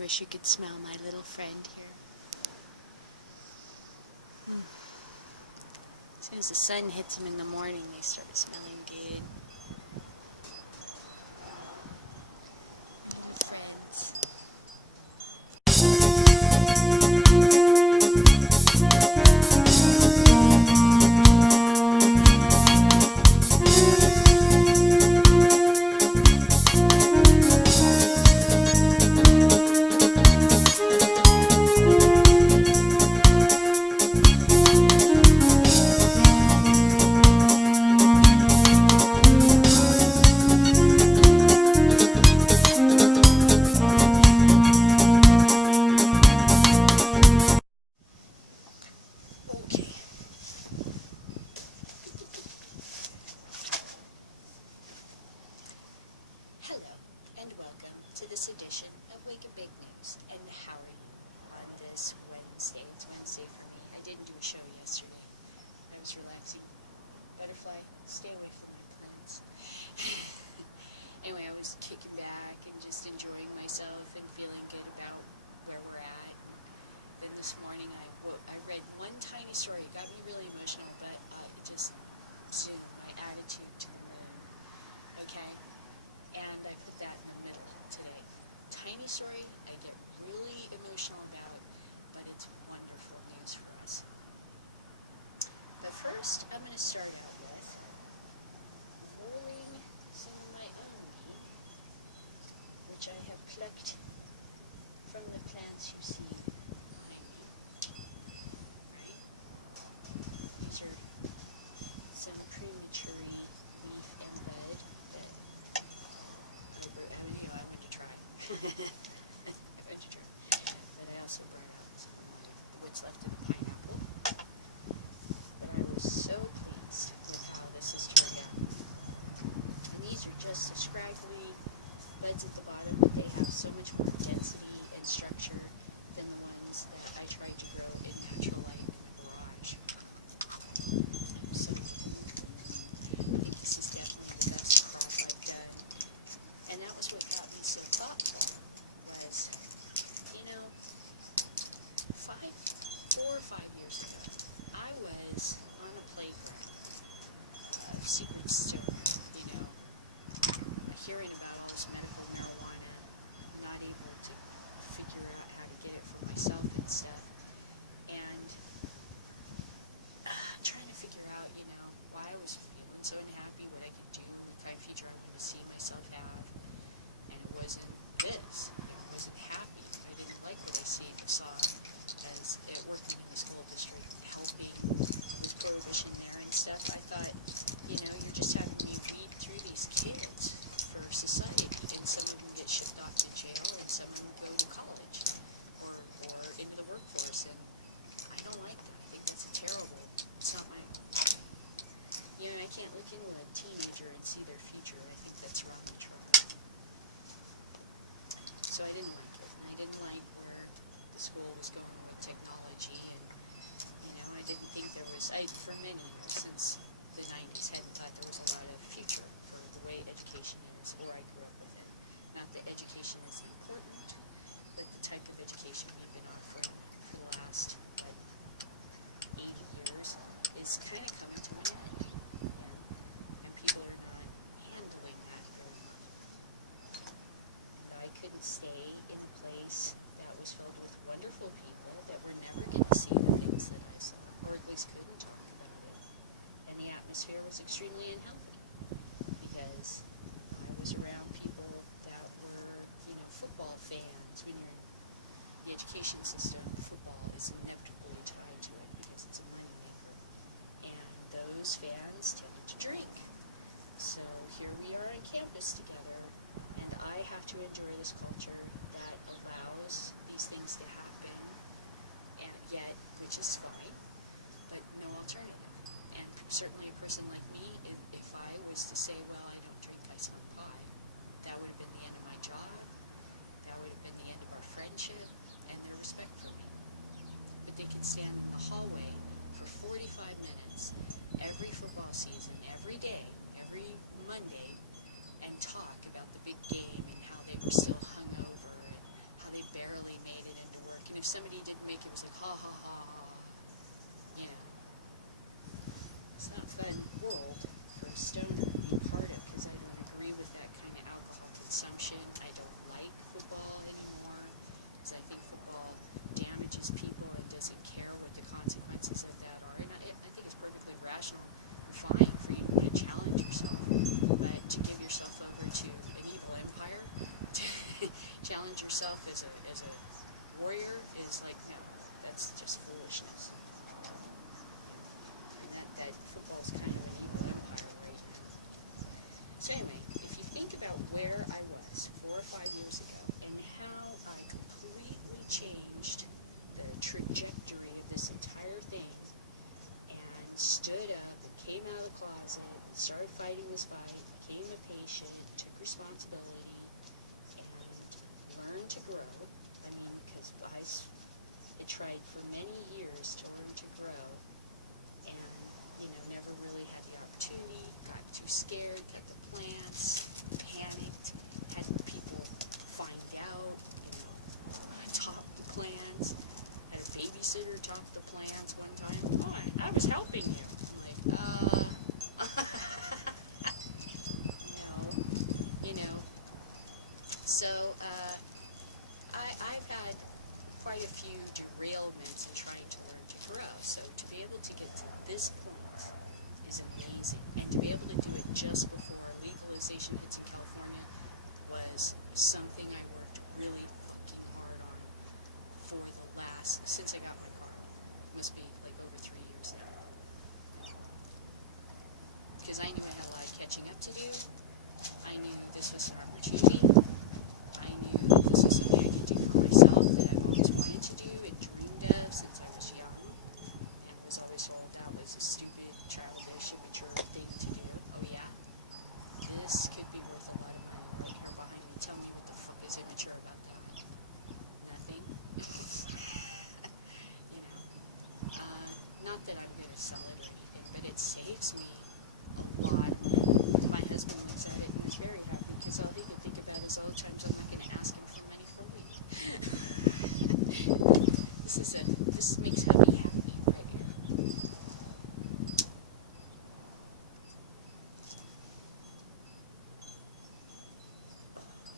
wish you could smell my little friend here. As soon as the sun hits them in the morning, they start smelling good. To this edition of Wake and Bake News. And how are you on this Wednesday? It's Wednesday for me. I didn't do a show yesterday. I was relaxing. Butterfly, stay away from my plants. Anyway, I was kicking back and just enjoying myself and feeling good about where we're at. Then this morning I read one tiny story. It got me really emotional, but it just zoomed my attitude to the moon. Okay? And I put that in the middle today. Tiny story I get really emotional about, but it's wonderful news for us. But first, I'm going to start out with rolling some of my own weed, which I have plucked from the plants you see behind me. Right? These are some premature leaf and red that I'm going to try. But I also burned out some of what's left of the pineapple. But I was so pleased with how this has turned out. And these are just scraggly buds at the bottom, but they have so much more density and structure than the ones that I tried to grow in natural light in the garage. So I think this is definitely the best crop I've done. And that was what got me so thoughtful, was, you know, 4 or 5 years ago, I was on a playground of secret stone, you know, hearing about this medical marijuana, not able to figure out how to get it for myself and stuff, and trying to figure out, you know, why I was feeling so unhappy, what I could do, what kind of future I'm going to see myself have. And it wasn't this. I wasn't happy. I didn't like what I saw as it worked in the school district, helping with prohibition there and stuff. I thought, you know, you're just having me feed through these kids for society. And some of them get shipped off to jail, and some of them go to college or into the workforce. And I don't like that. I think that's terrible. It's not my, you know, I can't look into a teenager and see their future. I think that's wrong and wrong. So I didn't like it, and I didn't like where the school was going with technology, and, you know, I didn't think there was, for many years, since the 90s, hadn't thought there was a lot of future for the way education is, or I grew up with it. Not that education is important, but the type of education we've been offering for the last, 80 years is kind of coming to an end, and people are not handling that very well. I couldn't stay in a place that was filled with wonderful people that were never going to see the things that I saw, or at least couldn't talk about it. And the atmosphere was extremely unhealthy, because I was around people that were, you know, football fans. When you're in the education system, football is inevitably tied to it because it's a moneymaker. And those fans tended to drink. So here we are on campus together, and I have to enjoy this culture that allows these things to happen, and yet, which is fine, but no alternative. And certainly a person like me, if I was to say, well, I don't drink, I smoke pot, that would have been the end of my job, that would have been the end of our friendship, and their respect for me. But they can stand in the hallway for 45 minutes, every football season, every day, every Monday, and talk about the big game and how they were still hungover yourself as a warrior is like, no, that's just foolishness. And that football's kind of an evil empire right now. So anyway, if you think about where I was 4 or 5 years ago and how I completely changed the trajectory of this entire thing and stood up and came out of the closet and started fighting this fight, became a patient, took responsibility, and learned to grow. I mean, because I tried for many years to learn to grow and, never really had the opportunity, got too scared, got the plants, panicked, had people find out, I topped the plants, had a babysitter top the plants one time. Oh, I was helping you. I'm like, no, So, I've had quite a few derailments in trying to learn to grow. So to be able to get to this point is amazing. And to be able to do it just before our legalization hits in California was something I worked really fucking hard on for the last, since I got my car. It must be like over 3 years now. Because I knew I had a lot of catching up to do. I knew this was an opportunity. I knew that this was something I could do for myself that I've always wanted to do and dreamed of since I was young. And was always told that was a stupid, childish, immature thing to do. Oh yeah? This could be worth a lot of money. You're behind me. Tell me what the fuck is immature about that? Nothing. Not that I'm going to sell it or anything, but it saves me a lot. My husband looks at it and he's very happy because all he can think about is all the times I'm not going to ask him for money fully. This makes me happy right here.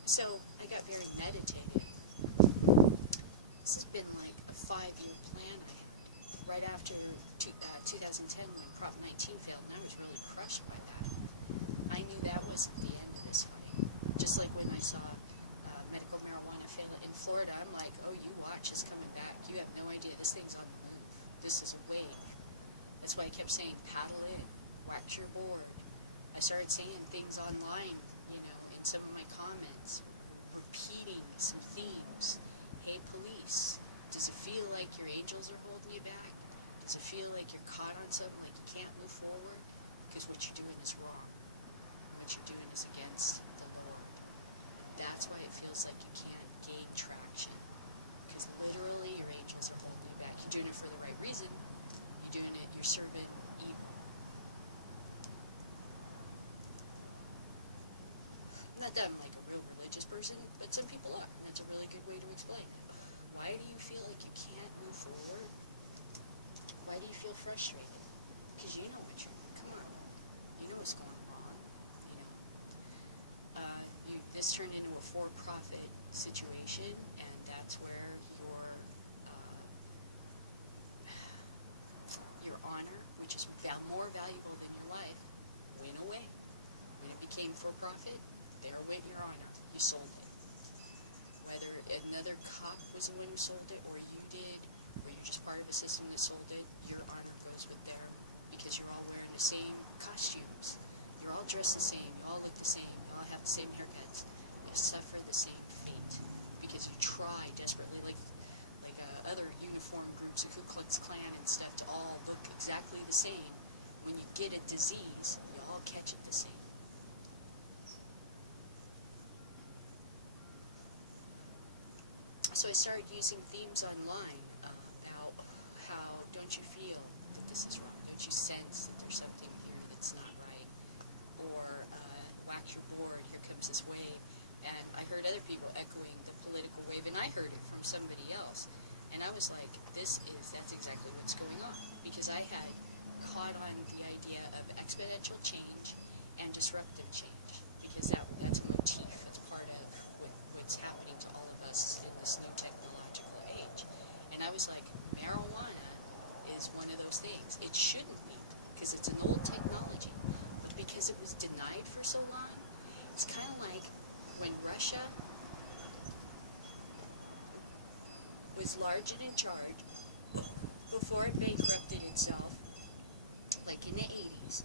So I got very meditative. This has been like a 5-year plan I had. Right after 2010 when Prop 19 failed, and I was really crushed by that. I knew that wasn't the end of this fight. Just like when I saw medical marijuana fail in Florida, I'm like, oh, you watch, it's coming back. You have no idea, this thing's on the move. This is a wave. That's why I kept saying, paddle in, wax your board. I started saying things online, in some of my comments, repeating some themes. Hey, police, does it feel like your angels are holding you back? Does it feel like you're caught on something, like you can't move forward? Because what you're doing is wrong. What you're doing is against the Lord. That's why it feels like you can't gain traction. Because literally your angels are holding you back. You're doing it for the right reason. You're doing it, you're serving evil. Not that I'm like a real religious person, but some people are. That's a really good way to explain it. Why do you feel like you can't move forward? Why do you feel frustrated? Because you know what you're doing. Come on. You know what's going wrong. This turned into a for-profit situation, and that's where your honor, which is more valuable than your life, went away. When it became for-profit, there went your honor. You sold it. Whether another cop was the one who sold it, or you did, or you're just part of a system that sold it, your honor goes with them because you're all wearing the same costumes. You're all dressed the same. You all look the same. You all have the same haircuts. You suffer the same fate because you try desperately, like other uniform groups, Ku Klux Klan and stuff, to all look exactly the same. When you get a disease, you all catch it the same. So I started using themes online about how don't you feel that this is wrong? Don't you sense that there's something here that's not right? Or wax your board, here comes this wave. And I heard other people echoing the political wave, and I heard it from somebody else. And I was like, that's exactly what's going on. Because I had caught on the idea of exponential change and disruptive change. Because that's a motif, that's part of what's happening to all of us in this new technological age. And I was like, marijuana is one of those things. It shouldn't be, because it's an old technology. But because it was denied for so long, it's kind of like when Russia was large and in charge before it bankrupted itself, like in the 80s.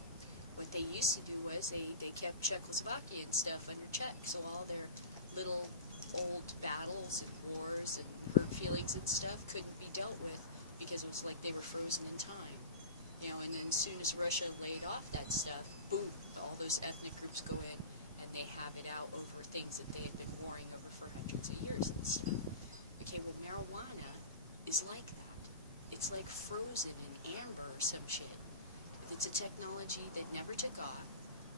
What they used to do was they kept Czechoslovakia and stuff under check, so all their little old battles and wars and hurt feelings and stuff couldn't be dealt with because it was like they were frozen in time. You know, and then as soon as Russia laid off that stuff, boom, all those ethnic groups go in and they have it out over things that they had been warring over for hundreds of years and stuff. Okay, well, marijuana is like that. It's like frozen in amber or some shit. It's a technology that never took off,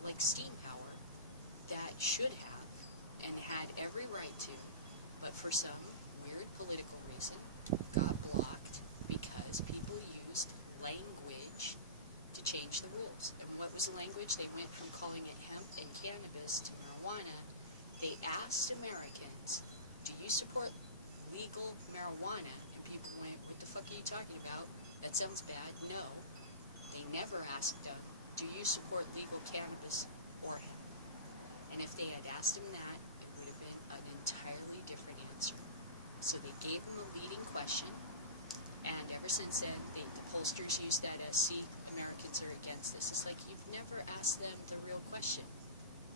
like steam power, that should have and had every right to, but for some weird political reason got blocked because people used language to change the rules. And what was the language? They went from calling it hemp and cannabis to marijuana. They asked Americans, do you support legal marijuana? And people went, what the fuck are you talking about? That sounds bad. No. They never asked them, do you support legal cannabis or hemp? And if they had asked them that, it would have been an entirely different answer. So they gave them a leading question, and ever since then, the pollsters use that as, see, Americans are against this. It's like you've never asked them the real question.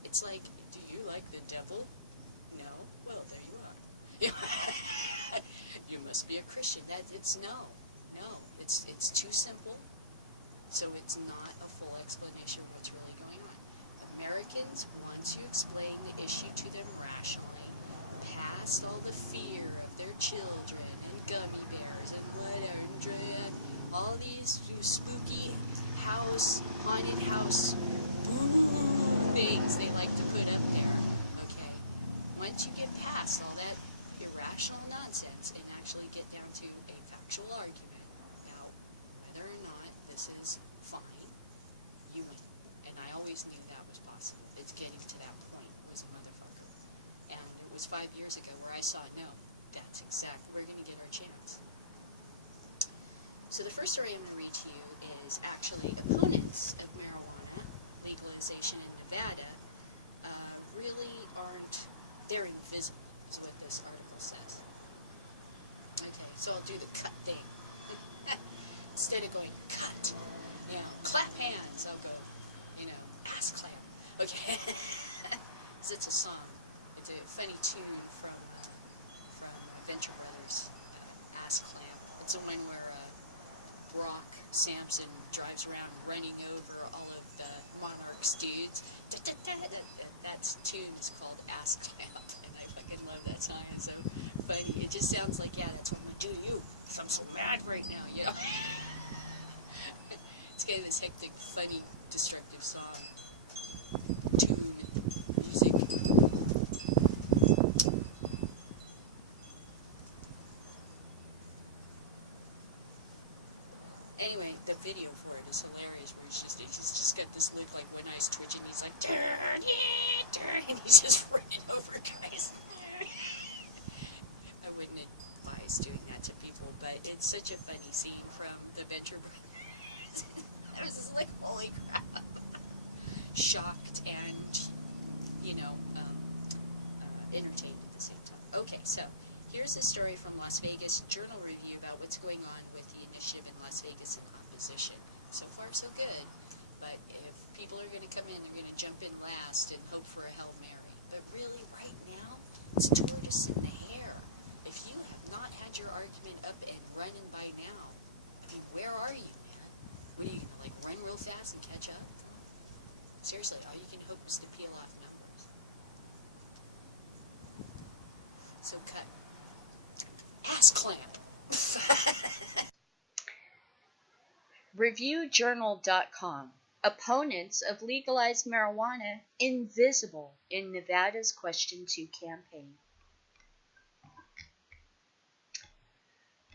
It's like, do you like the devil? No? Well, there you are. You must be a Christian. It's no. It's too simple. So it's not a full explanation of what's really going on. Americans, once you explain the issue to them rationally, past all the fear of their children and gummy bears and whatever, all these spooky haunted house things they like to put up there, okay? Once you get past all that irrational nonsense and actually get down to a factual argument, now, whether or not this is fine, you win. And I always knew that was possible. It's getting to that point was a motherfucker. And it was 5 years ago where I saw, no, that's exactly, we're going to get our chance. So the first story I'm going to read to you is actually opponents of marijuana legalization in Nevada really aren't, they're invisible, is what this article says. Okay, so I'll do the cut thing. Instead of going, cut, you know, clap hands, I'll go, you know, Assclamp. Okay. So it's a song. It's a funny tune from Venture Brothers, Assclamp. It's the one where Brock Sampson drives around running over all of the Monarch's dudes. That tune is called Assclamp, and I fucking love that song. It's so funny. It just sounds like, yeah, that's what I'm going to do to you. Because I'm so mad right now, you know? It's kind of this hectic, funny, destructive song. Tune, music. Anyway, the video for it is hilarious, where he's just got this look like one eye's twitching. He's like, turn, yeah, turn, and he's just running over guys. I wouldn't advise doing that to people, but it's such a funny scene from the Venture Brothers. I was just like, holy crap. Shocked and, you know, entertained at the same time. Okay, so here's a story from Las Vegas Journal Review about what's going on with the initiative in Las Vegas in opposition. So far, so good. But if people are going to come in, they're going to jump in last and hope for a Hail Mary. But really, right now, it's tortoise in the hair. If you have not had your argument up and running by now, I mean, where are you, man? What are you going to, like, run real fast and catch up? Seriously, all you can hope is to peel off numbers. So cut. Assclamp. ReviewJournal.com. Opponents of legalized marijuana invisible in Nevada's Question 2 campaign.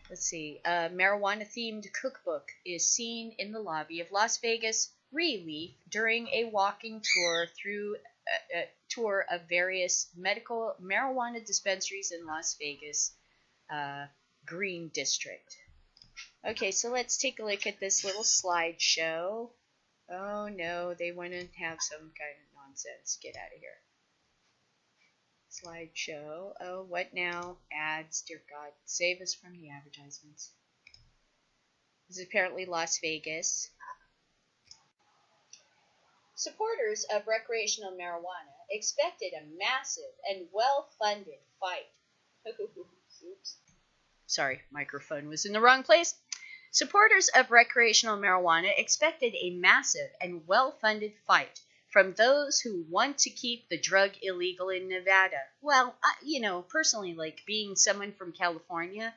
Let's see. A marijuana-themed cookbook is seen in the lobby of Las Vegas Relief during a walking tour through a tour of various medical marijuana dispensaries in Las Vegas Green District. Okay, so let's take a look at this little slideshow. Oh no, they want to have some kind of nonsense. Get out of here. Slideshow. Oh, what now? Ads. Dear God, save us from the advertisements. This is apparently Las Vegas. Supporters of recreational marijuana expected a massive and well-funded fight. Oops. Sorry, microphone was in the wrong place. Supporters of recreational marijuana expected a massive and well-funded fight from those who want to keep the drug illegal in Nevada. Well, personally, like being someone from California,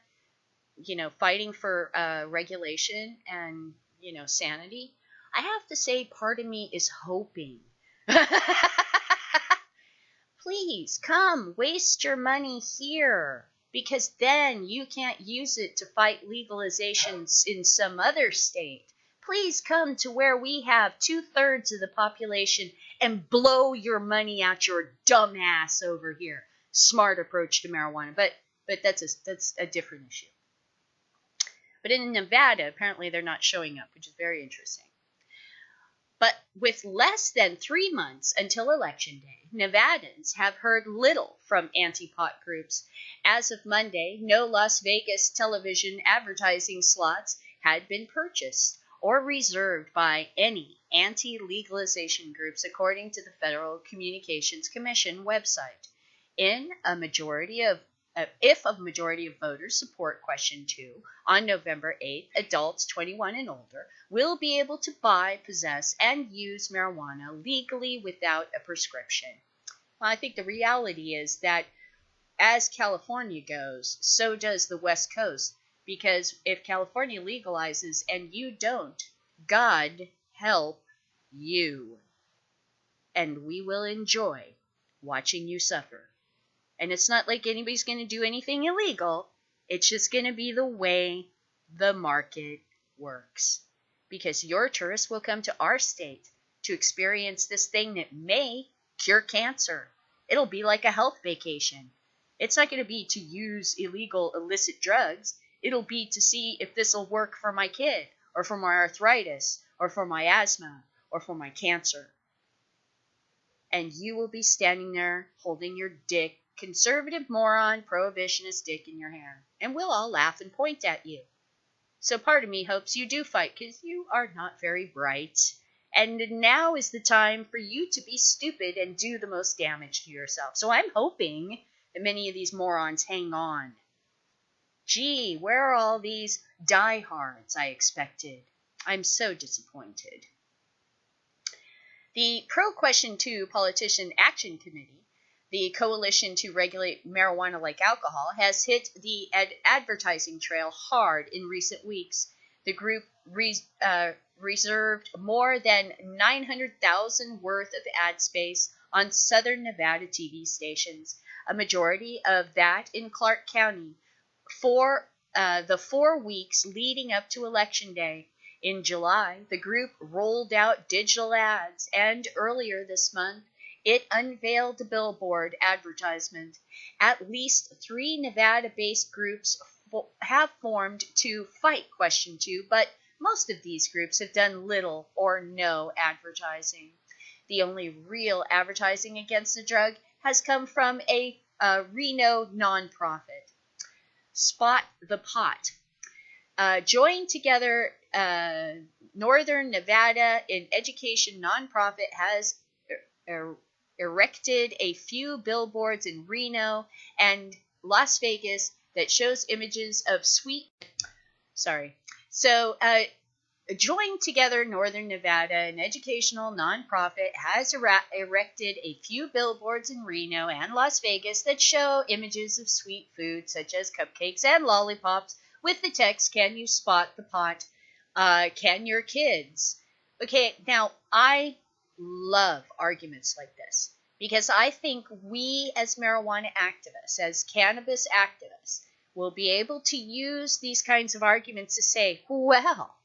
fighting for regulation and, sanity, I have to say part of me is hoping. Please come, waste your money here, because then you can't use it to fight legalizations in some other state. Please come to where we have 2/3 of the population and blow your money out your dumb ass over here. Smart approach to marijuana, but that's a different issue. But in Nevada, apparently they're not showing up, which is very interesting. But with less than 3 months until Election Day, Nevadans have heard little from anti-pot groups. As of Monday, no Las Vegas television advertising slots had been purchased or reserved by any anti-legalization groups, according to the Federal Communications Commission website. If a majority of voters support Question 2 on November 8th, adults 21 and older will be able to buy, possess, and use marijuana legally without a prescription. Well, I think the reality is that as California goes, so does the West Coast. Because if California legalizes and you don't, God help you. And we will enjoy watching you suffer. And it's not like anybody's going to do anything illegal. It's just going to be the way the market works. Because your tourists will come to our state to experience this thing that may cure cancer. It'll be like a health vacation. It's not going to be to use illegal, illicit drugs. It'll be to see if this will work for my kid, or for my arthritis, or for my asthma, or for my cancer. And you will be standing there holding your dick, conservative moron, prohibitionist dick in your hand. And we'll all laugh and point at you. So part of me hopes you do fight, because you are not very bright. And now is the time for you to be stupid and do the most damage to yourself. So I'm hoping that many of these morons hang on. Gee, where are all these diehards I expected? I'm so disappointed. The Pro-Question 2 Politician Action Committee, the coalition to regulate marijuana like alcohol, has hit the advertising trail hard in recent weeks. The group reserved more than $900,000 worth of ad space on southern Nevada TV stations, a majority of that in Clark County, for the 4 weeks leading up to Election Day. In July, the group rolled out digital ads, and earlier this month, it unveiled a billboard advertisement. At least 3 Nevada-based groups have formed to fight Question 2, but most of these groups have done little or no advertising. The only real advertising against the drug has come from a Reno nonprofit, Spot the Pot. Joined Together Northern Nevada in Education nonprofit has erected a few billboards in Reno and Las Vegas that shows images of Joined Together Northern Nevada, an educational nonprofit, has erected a few billboards in Reno and Las Vegas that show images of sweet food such as cupcakes and lollipops with the text, "Can you spot the pot? Can your kids?" Okay, now I love arguments like this because I think we as marijuana activists, as cannabis activists, will be able to use these kinds of arguments to say, well,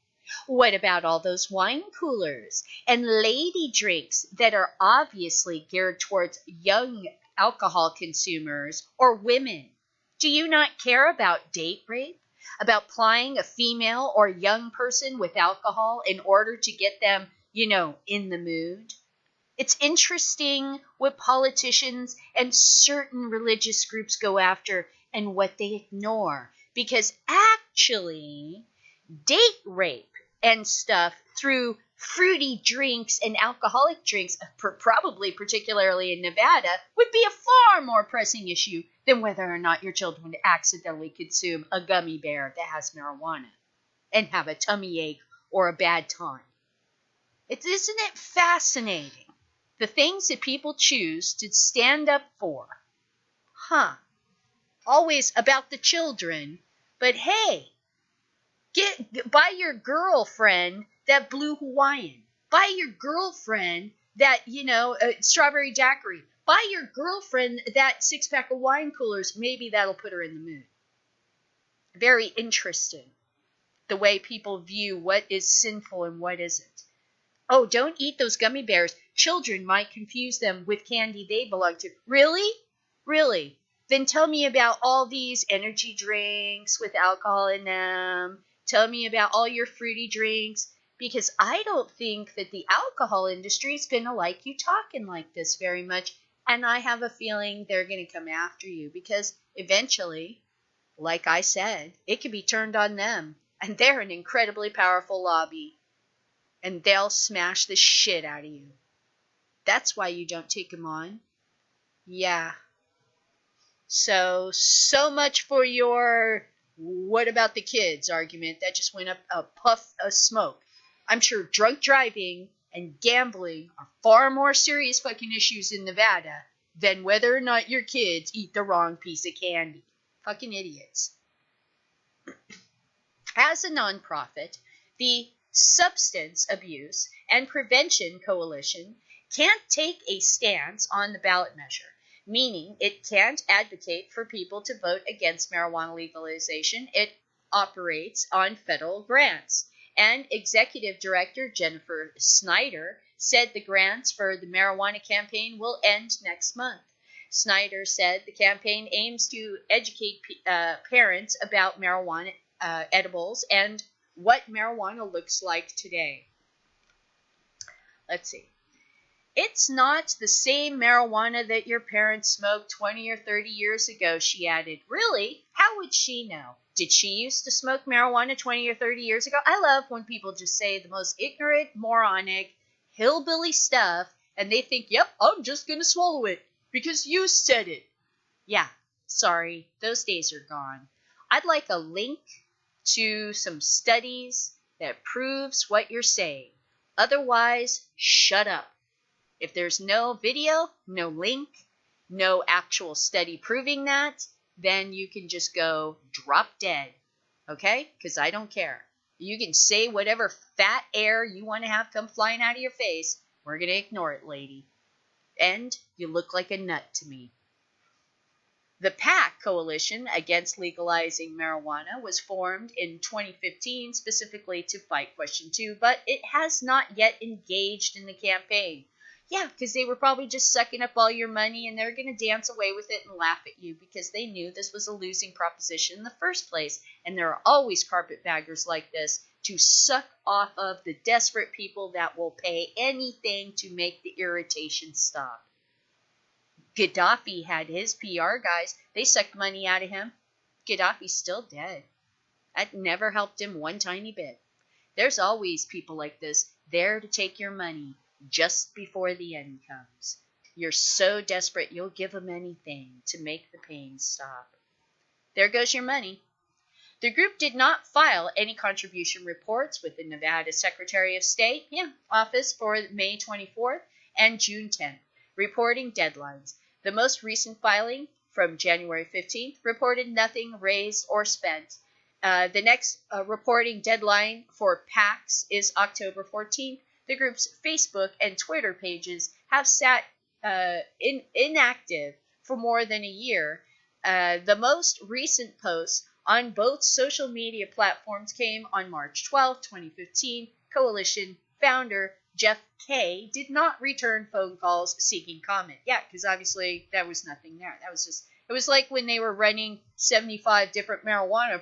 what about all those wine coolers and lady drinks that are obviously geared towards young alcohol consumers or women? Do you not care about date rape? About plying a female or young person with alcohol in order to get them, in the mood? It's interesting what politicians and certain religious groups go after and what they ignore. Because actually, date rape and stuff through fruity drinks and alcoholic drinks, probably particularly in Nevada, would be a far more pressing issue than whether or not your children would accidentally consume a gummy bear that has marijuana and have a tummy ache or a bad time. Isn't it fascinating? The things that people choose to stand up for. Always about the children, but hey, buy your girlfriend that blue Hawaiian. Buy your girlfriend that, strawberry daiquiri. Buy your girlfriend that 6-pack of wine coolers. Maybe that'll put her in the mood. Very interesting, the way people view what is sinful and what isn't. Oh, don't eat those gummy bears. Children might confuse them with candy they belong to. Really? Really? Then tell me about all these energy drinks with alcohol in them. Tell me about all your fruity drinks. Because I don't think that the alcohol industry is going to like you talking like this very much. And I have a feeling they're going to come after you. Because eventually, like I said, it can be turned on them. And they're an incredibly powerful lobby. And they'll smash the shit out of you. That's why you don't take them on. Yeah. So much for your what about the kids argument. That just went up a puff of smoke. I'm sure drunk driving and gambling are far more serious fucking issues in Nevada than whether or not your kids eat the wrong piece of candy. Fucking idiots. As a nonprofit, the Substance Abuse and Prevention Coalition can't take a stance on the ballot measure, meaning it can't advocate for people to vote against marijuana legalization. It operates on federal grants. And Executive Director Jennifer Snyder said the grants for the marijuana campaign will end next month. Snyder said the campaign aims to educate parents about marijuana edibles and what marijuana looks like today. Let's see. It's not the same marijuana that your parents smoked 20 or 30 years ago, she added. Really? How would she know? Did she used to smoke marijuana 20 or 30 years ago? I love when people just say the most ignorant, moronic, hillbilly stuff, and they think, yep, I'm just going to swallow it because you said it. Yeah, sorry, those days are gone. I'd like a link to some studies that proves what you're saying. Otherwise, shut up. If there's no video, no link, no actual study proving that, then you can just go drop dead. Okay? Because I don't care. You can say whatever fat air you want to have come flying out of your face. We're going to ignore it, lady. And you look like a nut to me. The PAC Coalition Against Legalizing Marijuana was formed in 2015 specifically to fight Question 2, but it has not yet engaged in the campaign. Yeah, because they were probably just sucking up all your money and they're going to dance away with it and laugh at you because they knew this was a losing proposition in the first place. And there are always carpetbaggers like this to suck off of the desperate people that will pay anything to make the irritation stop. Gaddafi had his PR guys. They sucked money out of him. Gaddafi's still dead. That never helped him one tiny bit. There's always people like this there to take your money just before the end comes. You're so desperate you'll give them anything to make the pain stop. There goes your money. The group did not file any contribution reports with the Nevada Secretary of State office for May 24th and June 10th, reporting deadlines. The most recent filing from January 15th reported nothing raised or spent. The next reporting deadline for PACs is October 14th. The group's Facebook and Twitter pages have sat inactive for more than a year. The most recent posts on both social media platforms came on March 12, 2015. Coalition founder Jeff Kay did not return phone calls seeking comment. Yeah, because obviously there was nothing there. It was like when they were running 75 different marijuana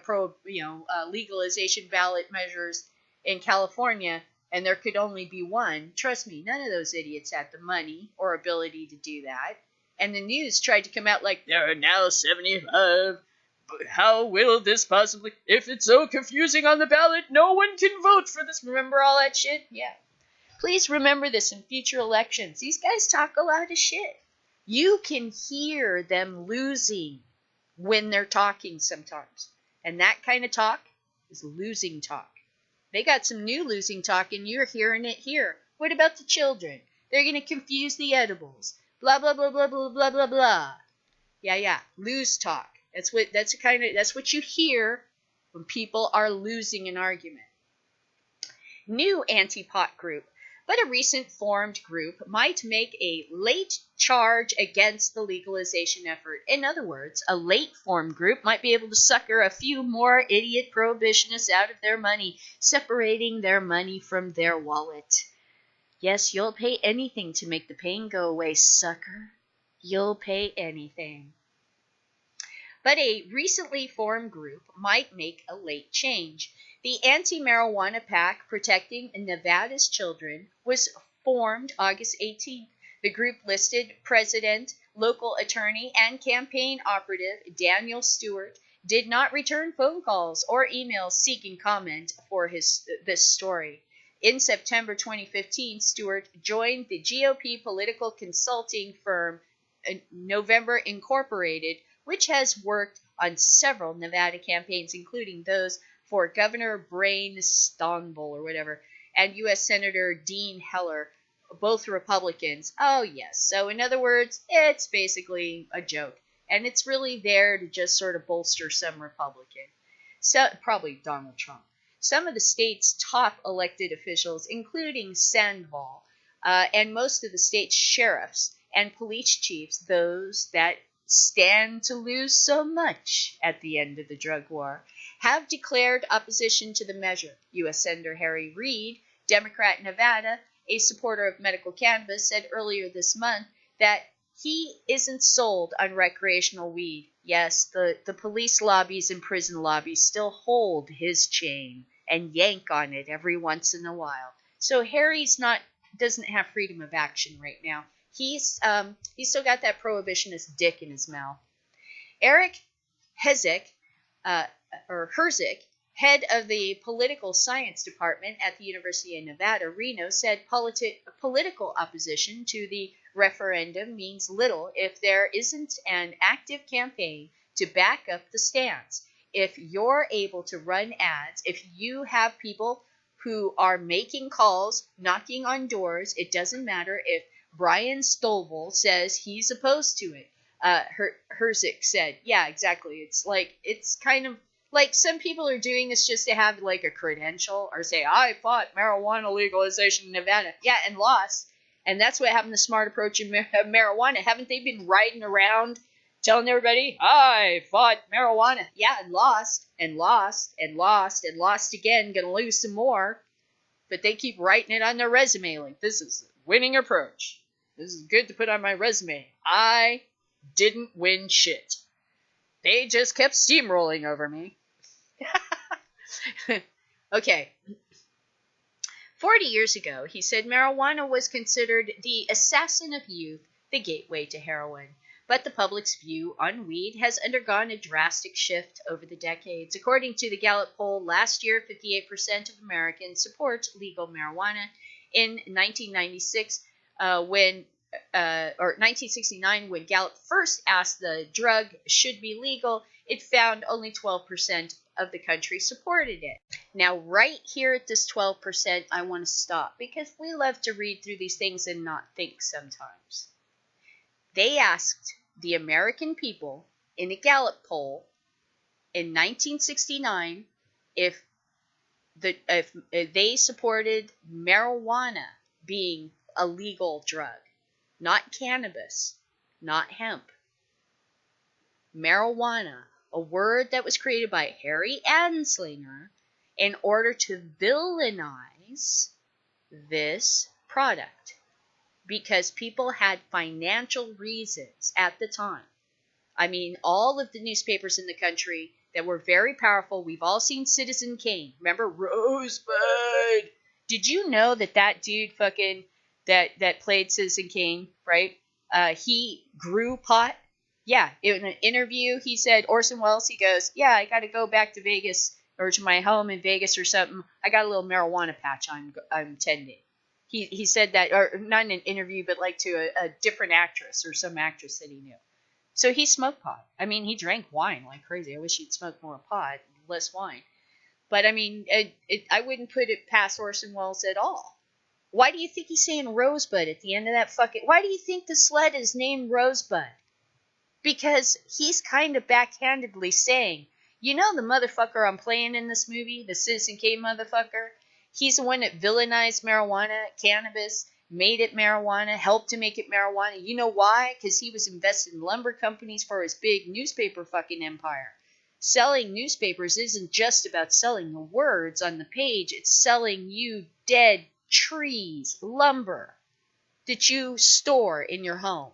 legalization ballot measures in California, and there could only be one, trust me, none of those idiots had the money or ability to do that. And the news tried to come out like, there are now 75. But how will this possibly, if it's so confusing on the ballot, no one can vote for this. Remember all that shit? Yeah. Please remember this in future elections. These guys talk a lot of shit. You can hear them losing when they're talking sometimes. And that kind of talk is losing talk. They got some new losing talk, and you're hearing it here. What about the children? They're going to confuse the edibles. Blah, blah, blah, blah, blah, blah, blah, blah. Yeah. Lose talk. That's what you hear when people are losing an argument. New anti-pot group, but a recent formed group might make a late charge against the legalization effort. In other words, a late formed group might be able to sucker a few more idiot prohibitionists out of their money, separating their money from their wallet. Yes, you'll pay anything to make the pain go away, sucker. You'll pay anything. But a recently formed group might make a late change. The Anti-Marijuana PAC Protecting Nevada's Children was formed August 18th. The group listed president, local attorney, and campaign operative Daniel Stewart did not return phone calls or emails seeking comment for this story. In September 2015, Stewart joined the GOP political consulting firm November Incorporated, which has worked on several Nevada campaigns, including those for Governor Brain Stonebul or whatever, and U.S. Senator Dean Heller, both Republicans. Oh, yes. So, in other words, it's basically a joke. And it's really there to just sort of bolster some Republican. So, probably Donald Trump. Some of the state's top elected officials, including Sandoval, and most of the state's sheriffs and police chiefs, those that stand to lose so much at the end of the drug war, have declared opposition to the measure. U.S. Senator Harry Reid, Democrat in Nevada, a supporter of medical cannabis, said earlier this month that he isn't sold on recreational weed. Yes, the police lobbies and prison lobbies still hold his chain and yank on it every once in a while. So Harry's doesn't have freedom of action right now. He's still got that prohibitionist dick in his mouth. Eric Herzig, head of the political science department at the University of Nevada, Reno, said political opposition to the referendum means little if there isn't an active campaign to back up the stance. If you're able to run ads, if you have people who are making calls, knocking on doors, it doesn't matter if Brian Stovall says he's opposed to it. Herzig said, yeah, exactly. It's kind of like some people are doing this just to have like a credential or say, I fought marijuana legalization in Nevada. Yeah, and lost. And that's what happened to Smart Approach in marijuana. Haven't they been riding around telling everybody, I fought marijuana? Yeah, and lost, and lost, and lost, and lost again. Gonna lose some more. But they keep writing it on their resume like, this is a winning approach. This is good to put on my resume. I didn't win shit. They just kept steamrolling over me. Okay. 40 years ago, he said marijuana was considered the assassin of youth, the gateway to heroin. But the public's view on weed has undergone a drastic shift over the decades. According to the Gallup poll last year, 58% of Americans support legal marijuana. In 1996, 1969, when Gallup first asked the drug should be legal, it found only 12% of the country supported it. Now, right here at this 12%, I want to stop because we love to read through these things and not think sometimes. They asked the American people in a Gallup poll in 1969 if they supported marijuana being a legal drug. Not cannabis, not hemp. Marijuana, a word that was created by Harry Anslinger in order to villainize this product because people had financial reasons at the time. I mean, all of the newspapers in the country that were very powerful, we've all seen Citizen Kane. Remember Rosebud? Did you know that that dude fucking that played Citizen Kane, right? He grew pot. Yeah, in an interview, he said Orson Welles. He goes, "Yeah, I got to go back to Vegas or to my home in Vegas or something. I got a little marijuana patch I'm tending." He said that, or not in an interview, but like to a different actress or some actress that he knew. So he smoked pot. I mean, he drank wine like crazy. I wish he'd smoked more pot, less wine. But I mean, I wouldn't put it past Orson Welles at all. Why do you think he's saying Rosebud at the end of that fucking? Why do you think the sled is named Rosebud? Because he's kind of backhandedly saying, you know, the motherfucker I'm playing in this movie, the Citizen Kane motherfucker, he's the one that villainized marijuana, cannabis, made it marijuana, helped to make it marijuana. You know why? Because he was invested in lumber companies for his big newspaper fucking empire. Selling newspapers isn't just about selling the words on the page, it's selling you dead trees, lumber that you store in your home.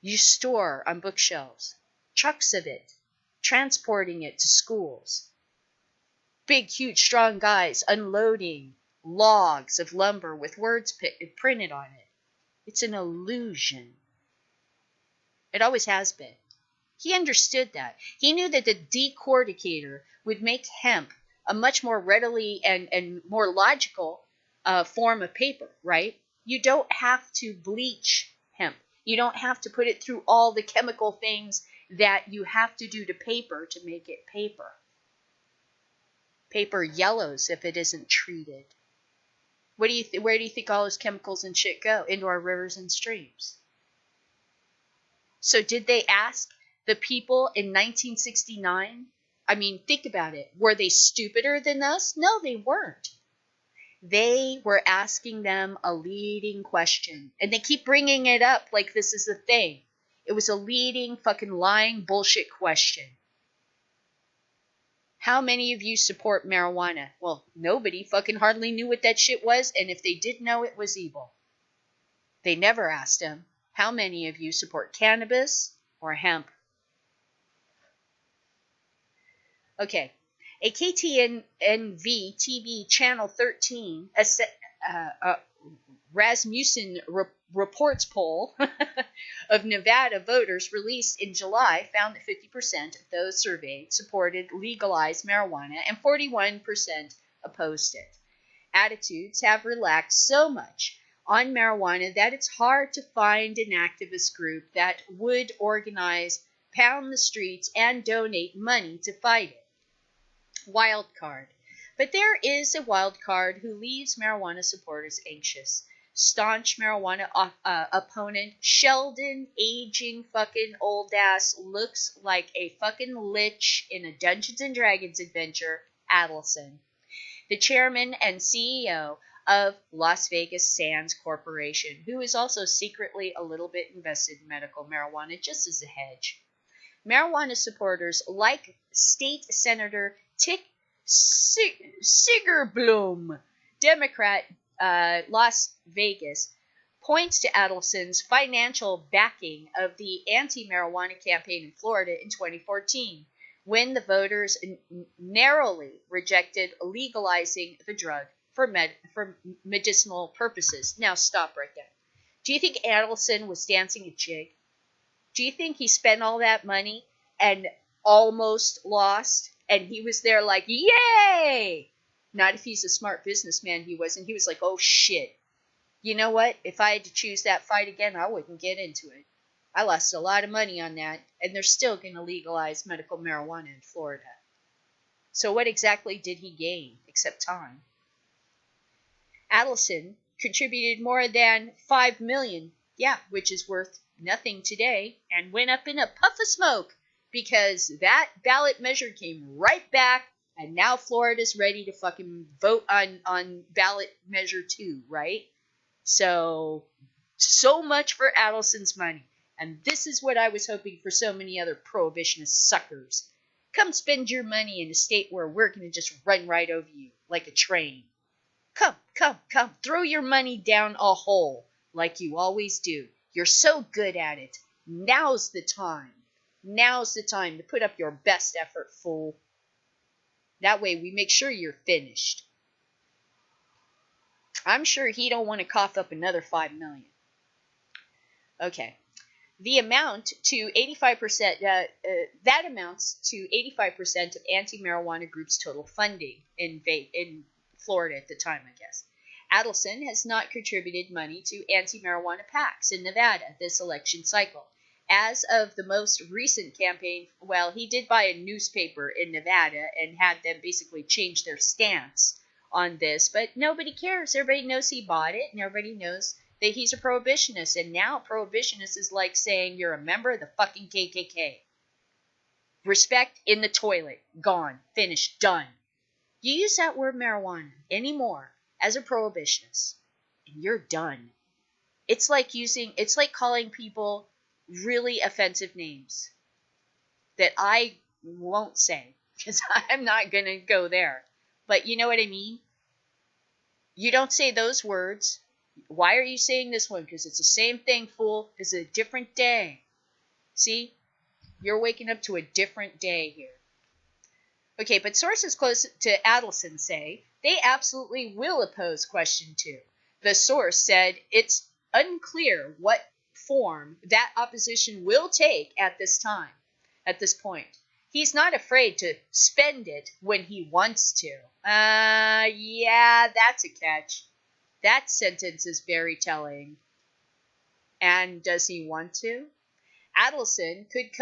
You store on bookshelves, trucks of it, transporting it to schools. Big, huge, strong guys unloading logs of lumber with words printed on it. It's an illusion. It always has been. He understood that. He knew that the decorticator would make hemp a much more readily and more logical form of paper, right? You don't have to bleach hemp. You don't have to put it through all the chemical things that you have to do to paper to make it paper. Paper yellows if it isn't treated. Where do you think all those chemicals and shit go? Into our rivers and streams. So did they ask the people in 1969? I mean, think about it. Were they stupider than us? No, they weren't. They were asking them a leading question. And they keep bringing it up like this is a thing. It was a leading fucking lying bullshit question. How many of you support marijuana? Well, nobody fucking hardly knew what that shit was, and if they did know, it was evil. They never asked them, how many of you support cannabis or hemp? Okay. A KTNV TV Channel 13 Rasmussen Reports poll of Nevada voters released in July found that 50% of those surveyed supported legalized marijuana and 41% opposed it. Attitudes have relaxed so much on marijuana that it's hard to find an activist group that would organize, pound the streets, and donate money to fight it. Wild card. But there is a wild card who leaves marijuana supporters anxious. Staunch marijuana opponent Sheldon, aging fucking old ass, looks like a fucking lich in a Dungeons and Dragons adventure, Adelson, the chairman and CEO of Las Vegas Sands Corporation, who is also secretly a little bit invested in medical marijuana just as a hedge. Marijuana supporters like State Senator Tick Sigerblom, Democrat, Las Vegas, points to Adelson's financial backing of the anti-marijuana campaign in Florida in 2014, when the voters narrowly rejected legalizing the drug for medicinal purposes. Now stop right there. Do you think Adelson was dancing a jig? Do you think he spent all that money and almost lost? And he was there like, yay! Not if he's a smart businessman, he wasn't. He was like, oh shit. You know what? If I had to choose that fight again, I wouldn't get into it. I lost a lot of money on that, and they're still going to legalize medical marijuana in Florida. So what exactly did he gain, except time? Adelson contributed more than $5 million, yeah, which is worth nothing today, and went up in a puff of smoke because that ballot measure came right back, and now Florida's ready to fucking vote on ballot measure 2, right? So much for Adelson's money. And this is what I was hoping for so many other prohibitionist suckers. Come spend your money in a state where we're going to just run right over you like a train. Come. Throw your money down a hole like you always do. You're so good at it. Now's the time. Now's the time to put up your best effort, fool. That way we make sure you're finished. I'm sure he don't want to cough up another $5 million. Okay. The amount to 85%, that amounts to 85% of anti-marijuana groups' total funding in Florida at the time, I guess. Adelson has not contributed money to anti-marijuana PACs in Nevada this election cycle. As of the most recent campaign, well, he did buy a newspaper in Nevada and had them basically change their stance on this, but nobody cares. Everybody knows he bought it, and everybody knows that he's a prohibitionist, and now prohibitionist is like saying you're a member of the fucking KKK. Respect in the toilet. Gone. Finished. Done. You use that word marijuana anymore as a prohibitionist, and you're done. It's like calling people really offensive names that I won't say, because I'm not going to go there. But you know what I mean? You don't say those words. Why are you saying this one? Because it's the same thing, fool. It's a different day. See? You're waking up to a different day here. Okay, but sources close to Adelson say they absolutely will oppose question 2. The source said it's unclear what form that opposition will take at this point. He's not afraid to spend it when he wants to. Yeah, that's a catch. That sentence is very telling. And does he want to? Adelson could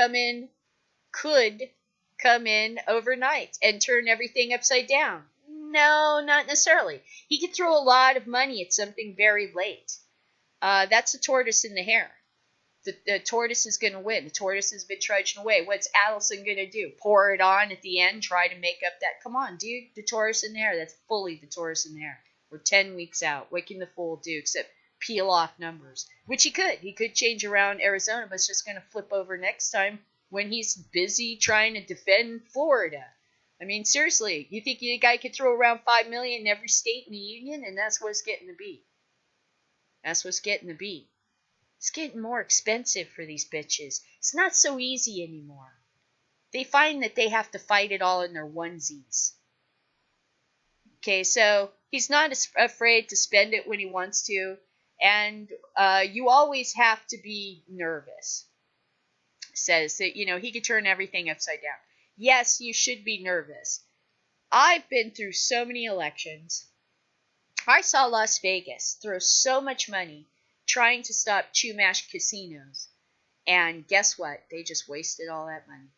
come in overnight and turn everything upside down. No, not necessarily. He could throw a lot of money at something very late. That's a tortoise in the hare. The tortoise is going to win. The tortoise has been trudging away. What's Adelson going to do? Pour it on at the end, try to make up that? Come on, dude. The tortoise in the hare. That's fully the tortoise in the hare. We're 10 weeks out. What can the fool do except peel off numbers? Which he could. He could change around Arizona, but it's just going to flip over next time when he's busy trying to defend Florida. I mean, seriously, you think the guy could throw around $5 million in every state in the union? And that's what's getting the beat. That's what's getting the beat. It's getting more expensive for these bitches. It's not so easy anymore. They find that they have to fight it all in their onesies. Okay, so he's not afraid to spend it when he wants to, and you always have to be nervous. Says that, he could turn everything upside down. Yes, you should be nervous. I've been through so many elections. I saw Las Vegas throw so much money trying to stop Chumash casinos, and guess what? They just wasted all that money.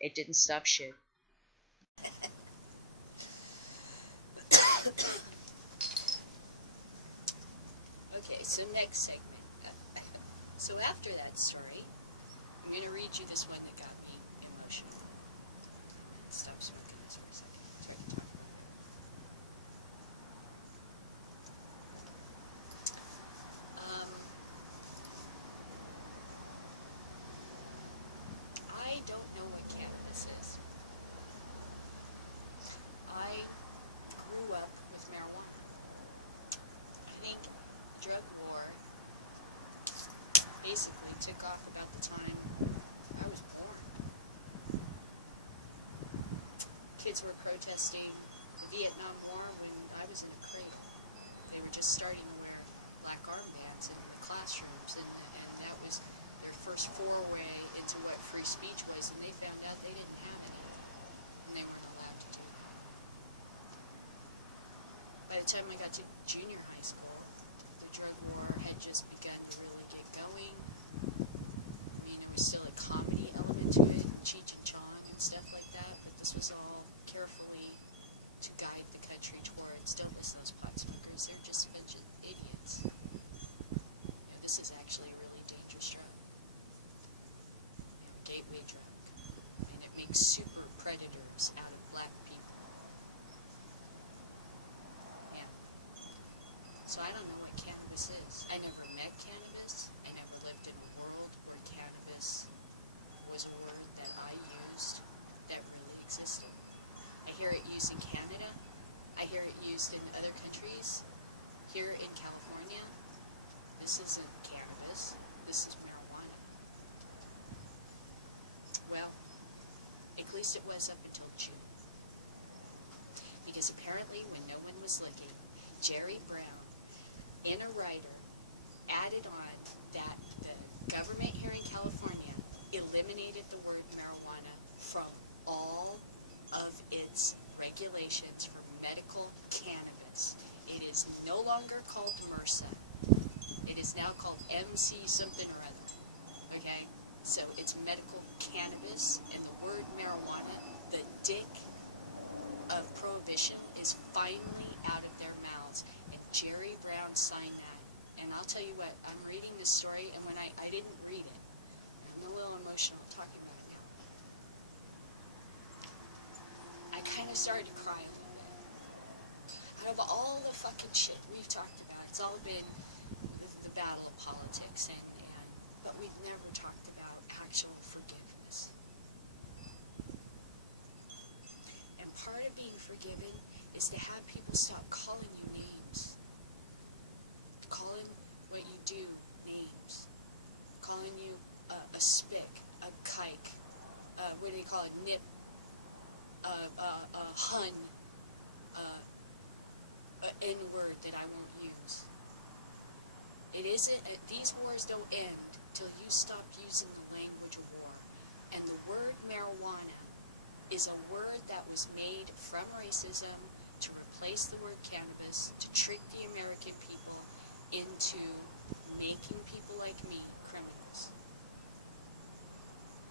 It didn't stop shit. Okay, so next segment. So after that story, I'm going to read you this one that got me emotional. Stop smoking this for a second. Try to talk. I don't know what cannabis is. I grew up with marijuana. I think drug war basically took off about the time I was born. Kids were protesting the Vietnam War when I was in a crate. They were just starting to wear black armbands in the classrooms, and that was their first foray into what free speech was, and they found out they didn't have any, and they weren't allowed to do that. By the time I got to junior high school, the drug war had just begun to really get going. I mean, there was still a comedy element to it, Cheech and Chong and stuff like that, but this was all carefully to guide the country towards, don't listen to those pot smokers, they're just a bunch of idiots. This is actually a really dangerous drug. A gateway drug. And it makes super predators out of black people. Yeah. So I don't know what cannabis is. I never met cannabis. I never lived in a world where cannabis was a word that I used that really existed. I hear it used in Canada. I hear it used in other countries. Here in California, this isn't cannabis. This is marijuana. Well, at least it was up until June. Because apparently when no one was looking, Jerry Brown, in a rider, added on that the government here in California eliminated the word marijuana from all of its regulations for medical cannabis. It is no longer called MRSA. It is now called MC something or other. Okay? So it's medical cannabis, and the word marijuana, the dick of prohibition, is finally out of their mouths. And Jerry Brown signed that. And I'll tell you what, I'm reading this story, and when I didn't read it, I'm a little emotional talking about it now. I kind of started to cry a little bit. Out of all the fucking shit we've talked about, it's all been the battle of politics, but we've never talked about actual forgiveness. And part of being forgiven is to have people stop calling you names. Calling what you do names. Calling you a spick, a kike, what do they call it, nip, a hun, an N-word that I won't use. It isn't, these wars don't end till you stop using the language of war. And the word marijuana is a word that was made from racism to replace the word cannabis, to trick the American people into making people like me criminals.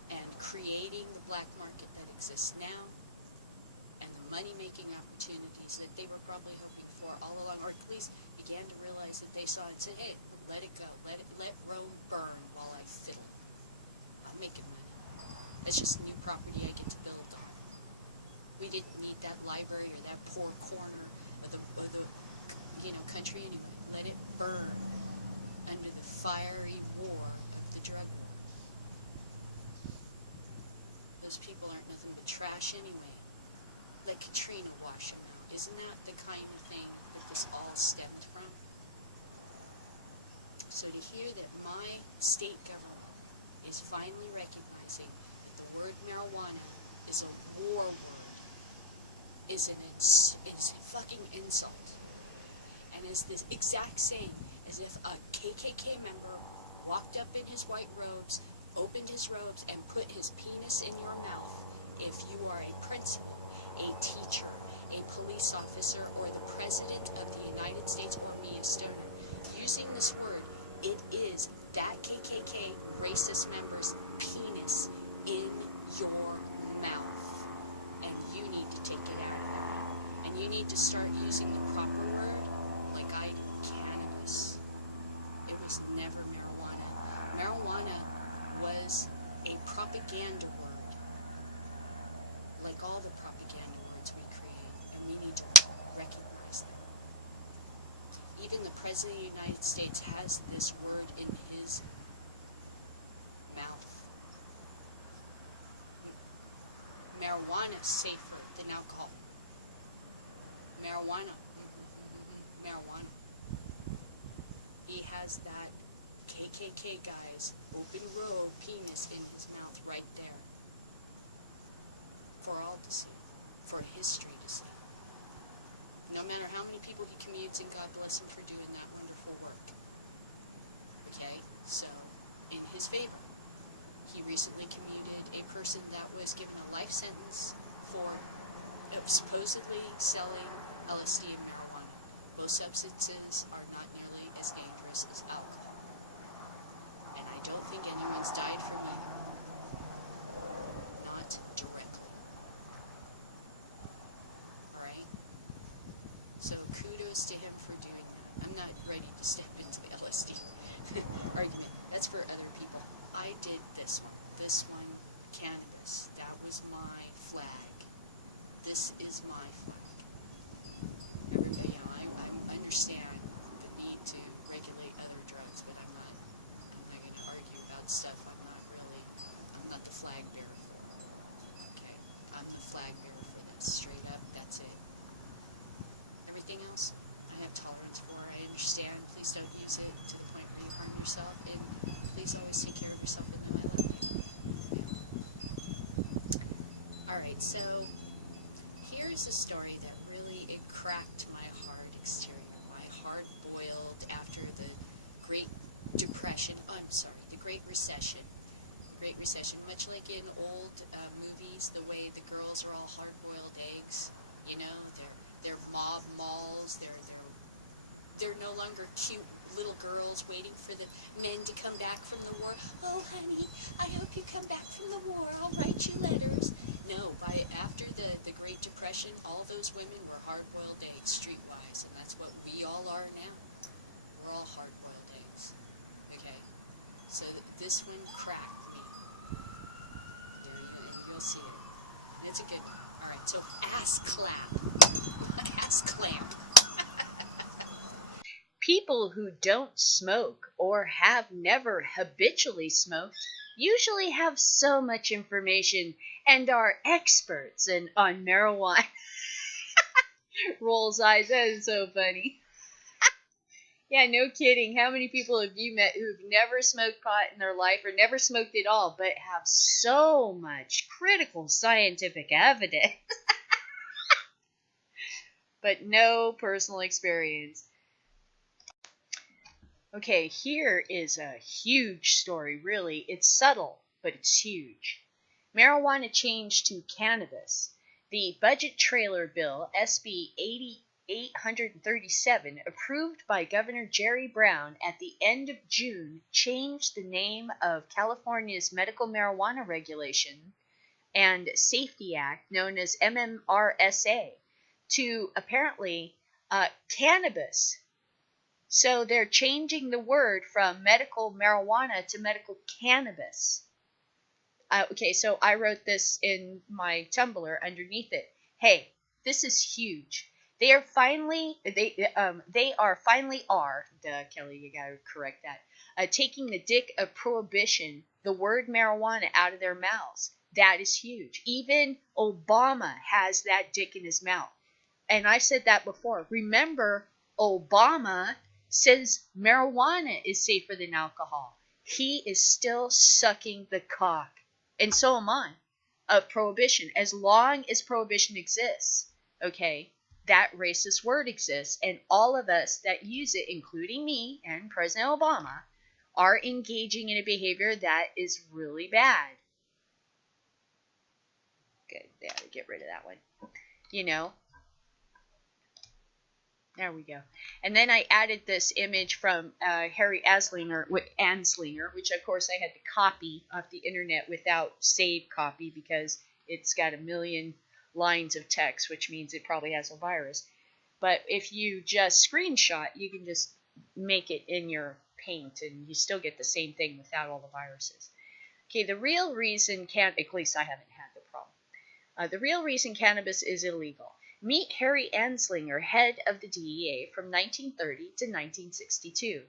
And creating the black market that exists now, and the money-making opportunities that they were probably hoping for all along, or at least began to realize that they saw and said, hey, let it go, let Rome burn while I fiddle. I'm making money. It's just new property I get to build on. We didn't need that library or that poor corner of the country anyway. Let it burn under the fiery war of the drug war. Those people aren't nothing but trash anyway. Let Katrina wash them out. Isn't that the kind of thing that this all stemmed from? So to hear that my state government is finally recognizing that the word marijuana is a war word, it's a fucking insult. And it's the exact same as if a KKK member walked up in his white robes, opened his robes, and put his penis in your mouth. If you are a principal, a teacher, a police officer, or the President of the United States, or me, a stoner, using this word, it is that KKK racist member's penis in your mouth. And you need to take it out. And you need to start using the proper word, like I did, cannabis. It was never marijuana. Marijuana was a propaganda word, like all the propaganda words we create, and we need to recognize them. Even the President of the United States has this word in his mouth. Marijuana is safer than alcohol. Marijuana. He has that KKK guy's open road penis in his mouth right there. For all to see. For history to see. No matter how many people he commutes, and God bless him for doing that wonderful work. Okay? So, in his favor, he recently commuted a person that was given a life sentence for supposedly selling LSD and marijuana. Both substances are not nearly as dangerous as alcohol. And I don't think anyone's died from either. Not directly. Alright? So kudos to him for doing that. I'm not ready to step into the LSD argument. That's for other people. I did this one. This one, cannabis. That was my flag. This is my flag. Everybody, I understand the need to regulate other drugs, but I'm not going to argue about stuff I'm not the flag bearer for. Okay? I'm the flag bearer for this. Straight up, that's it. Everything else, I have tolerance for. I understand. Please don't use it to the point where you harm yourself, and please always take care of yourself and know I love you. Yeah. Alright, so here's a story that really, it cracked my heart exterior. My heart boiled after Depression, I'm sorry, the Great Recession. Great Recession, much like in old movies, the way the girls are all hard-boiled eggs, you know, they're mob malls, they're no longer cute little girls waiting for the men to come back from the war. Oh, honey, I hope you come back from the war. I'll write you letters. No, after the Great Depression, all those women were hard-boiled eggs, streetwise, and that's what we all are now. We're all hard-boiled eggs. Okay? So this one cracked me. You'll see it. It's a good one. All right, so Assclamp. Assclamp. People who don't smoke or have never habitually smoked usually have so much information and are experts on marijuana. Rolls eyes. That is so funny. Yeah, no kidding. How many people have you met who've never smoked pot in their life or never smoked at all, but have so much critical scientific evidence, but no personal experience? Okay, here is a huge story, really. It's subtle, but it's huge. Marijuana changed to cannabis. The budget trailer bill, SB 837, approved by Governor Jerry Brown at the end of June, changed the name of California's medical marijuana regulation and safety act, known as MMRSA, to apparently cannabis. So they're changing the word from medical marijuana to medical cannabis. Okay, so I wrote this in my Tumblr underneath it. Hey, this is huge. They are finally, Kelly, you gotta correct that, taking the dick of prohibition, the word marijuana, out of their mouths. That is huge. Even Obama has that dick in his mouth. And I said that before. Remember, Obama says marijuana is safer than alcohol. He is still sucking the cock. And so am I, of prohibition. As long as prohibition exists, okay, that racist word exists. And all of us that use it, including me and President Obama, are engaging in a behavior that is really bad. Good, yeah, get rid of that one. You know, there we go. And then I added this image from Harry Anslinger, which of course I had to copy off the internet without save copy because it's got a million lines of text, which means it probably has a virus. But if you just screenshot, you can just make it in your Paint, and you still get the same thing without all the viruses. Okay, the real reason at least I haven't had the problem. The real reason cannabis is illegal. Meet Harry Anslinger, head of the DEA from 1930 to 1962.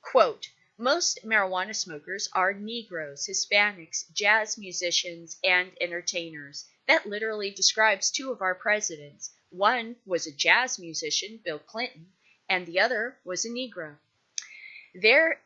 Quote, most marijuana smokers are Negroes, Hispanics, jazz musicians, and entertainers. That literally describes two of our presidents. One was a jazz musician, Bill Clinton, and the other was a Negro. Their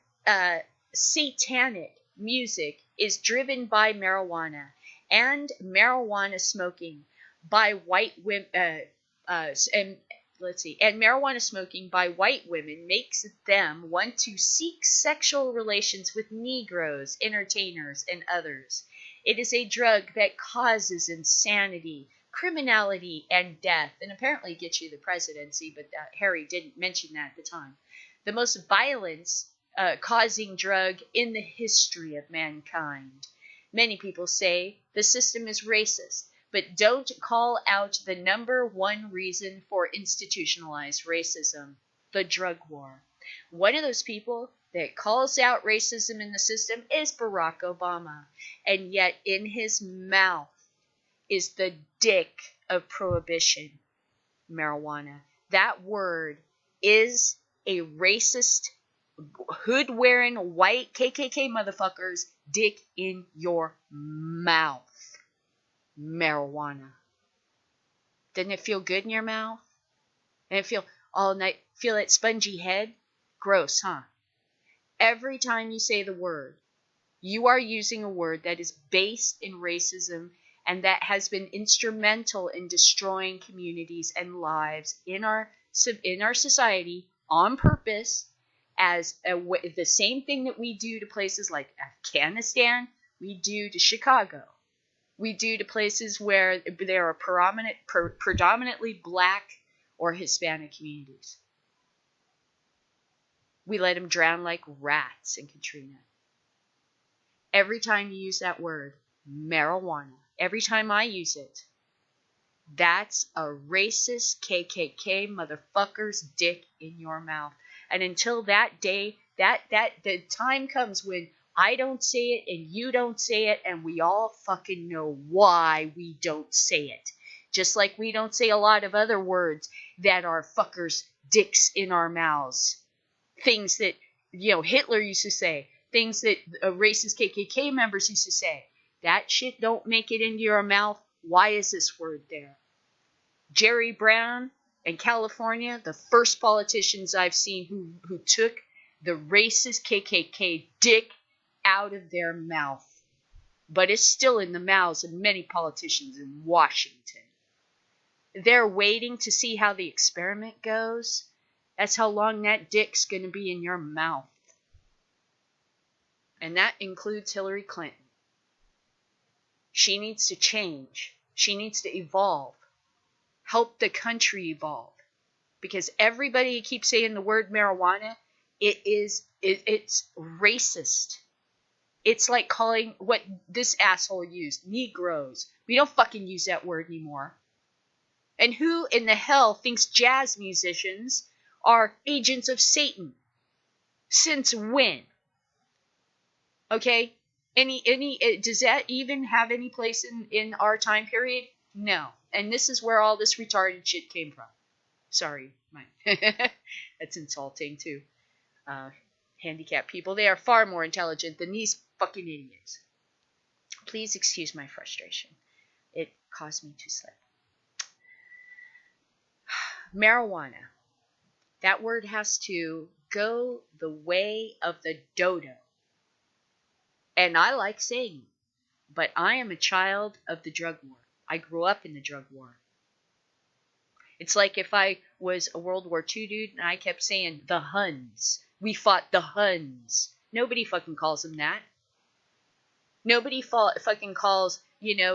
satanic music is driven by marijuana and marijuana smoking by white women, and marijuana smoking by white women makes them want to seek sexual relations with Negroes, entertainers, and others. It is a drug that causes insanity, criminality, and death, and apparently gets you the presidency, but Harry didn't mention that at the time. The most violence-causing drug in the history of mankind. Many people say the system is racist, but don't call out the number one reason for institutionalized racism, the drug war. One of those people that calls out racism in the system is Barack Obama, and yet in his mouth is the dick of prohibition, marijuana. That word is a racist, hood-wearing, white KKK motherfucker's dick in your mouth. Marijuana. Doesn't it feel good in your mouth? And it feel all night, feel that spongy head? Gross, huh? Every time you say the word, you are using a word that is based in racism and that has been instrumental in destroying communities and lives in our society on purpose as the same thing that we do to places like Afghanistan, we do to Chicago. We do to places where there are predominantly black or Hispanic communities. We let them drown like rats in Katrina. Every time you use that word, marijuana, every time I use it, that's a racist KKK motherfucker's dick in your mouth. And until that day, the time comes when I don't say it and you don't say it, and we all fucking know why we don't say it. Just like we don't say a lot of other words that are fuckers' dicks in our mouths. Things that, Hitler used to say. Things that racist KKK members used to say. That shit don't make it into your mouth. Why is this word there? Jerry Brown and California, the first politicians I've seen who took the racist KKK dick out of their mouth. But it's still in the mouths of many politicians in Washington. They're waiting to see how the experiment goes. That's how long that dick's going to be in your mouth. And that includes Hillary Clinton. She needs to change. She needs to evolve. Help the country evolve. Because everybody keeps saying the word marijuana, it's racist. It's like calling what this asshole used, Negroes. We don't fucking use that word anymore. And who in the hell thinks jazz musicians are agents of Satan? Since when? Okay? Does that even have any place in our time period? No. And this is where all this retarded shit came from. Sorry, that's insulting to handicapped people. They are far more intelligent than these fucking idiots. Please excuse my frustration. It caused me to slip. Marijuana. That word has to go the way of the dodo. And I like saying it, but I am a child of the drug war. I grew up in the drug war. It's like if I was a World War II dude and I kept saying the Huns. We fought the Huns. Nobody fucking calls them that. Nobody fucking calls,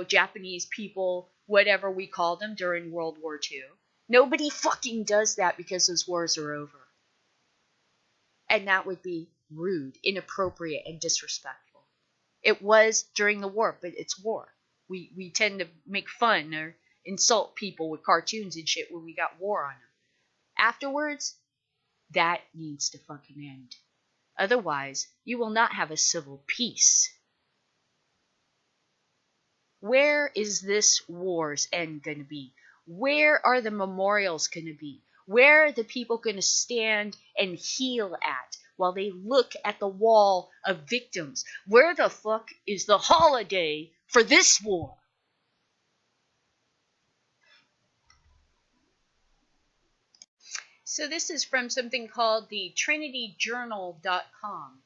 Japanese people whatever we called them during World War II. Nobody fucking does that because those wars are over. And that would be rude, inappropriate, and disrespectful. It was during the war, but it's war. We tend to make fun or insult people with cartoons and shit when we got war on them. Afterwards, that needs to fucking end. Otherwise, you will not have a civil peace. Where is this war's end going to be? Where are the memorials going to be? Where are the people going to stand and heal at while they look at the wall of victims? Where the fuck is the holiday for this war? So this is from something called the trinityjournal.com.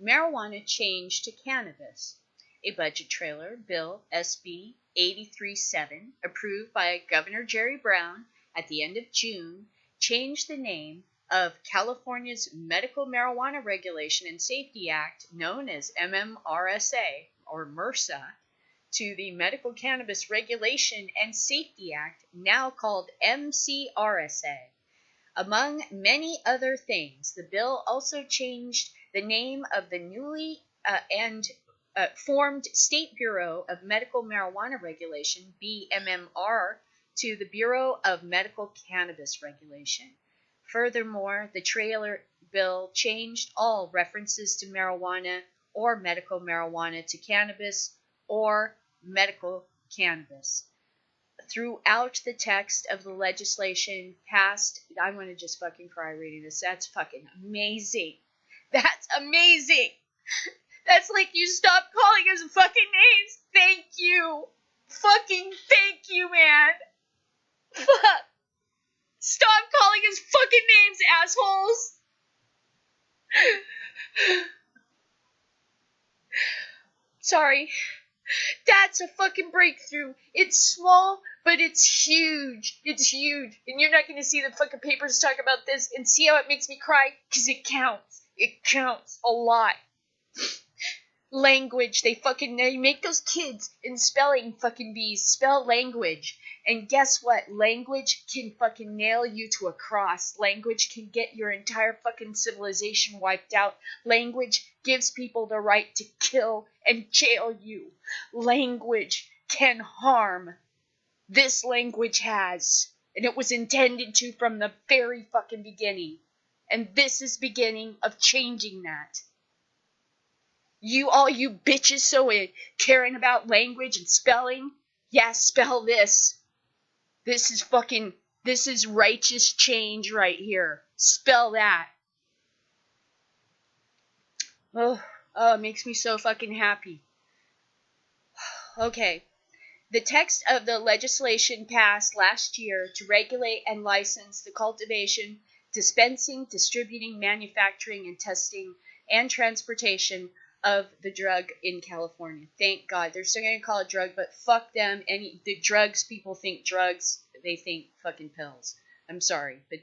Marijuana changed to cannabis. A budget trailer, Bill SB 837, approved by Governor Jerry Brown at the end of June, changed the name of California's Medical Marijuana Regulation and Safety Act, known as MMRSA, or MRSA, to the Medical Cannabis Regulation and Safety Act, now called MCRSA. Among many other things, the bill also changed the name of the newly formed State Bureau of Medical Marijuana Regulation, BMMR, to the Bureau of Medical Cannabis Regulation. Furthermore, the trailer bill changed all references to marijuana or medical marijuana to cannabis or medical cannabis. Throughout the text of the legislation passed, I'm going to just fucking cry reading this. That's fucking amazing. That's amazing. That's like you stop calling us fucking names. Thank you. Fucking thank you, man. Fuck. Stop calling us fucking names, assholes. Sorry. That's a fucking breakthrough. It's small, but it's huge. It's huge. And you're not going to see the fucking papers talk about this and see how it makes me cry, because it counts. It counts a lot. Language. They make those kids in spelling fucking bees spell language. And guess what? Language can fucking nail you to a cross. Language can get your entire fucking civilization wiped out. Language gives people the right to kill and jail you. Language can harm. This language has. And it was intended to from the very fucking beginning. And this is beginning of changing that. All you bitches so caring about language and spelling, yeah, spell this. This is righteous change right here. Spell that. Oh, it makes me so fucking happy. Okay. The text of the legislation passed last year to regulate and license the cultivation, dispensing, distributing, manufacturing, and testing, and transportation of the drug in California. Thank God. They're still going to call it drug, but fuck them. The drugs, people think drugs, they think fucking pills. I'm sorry, but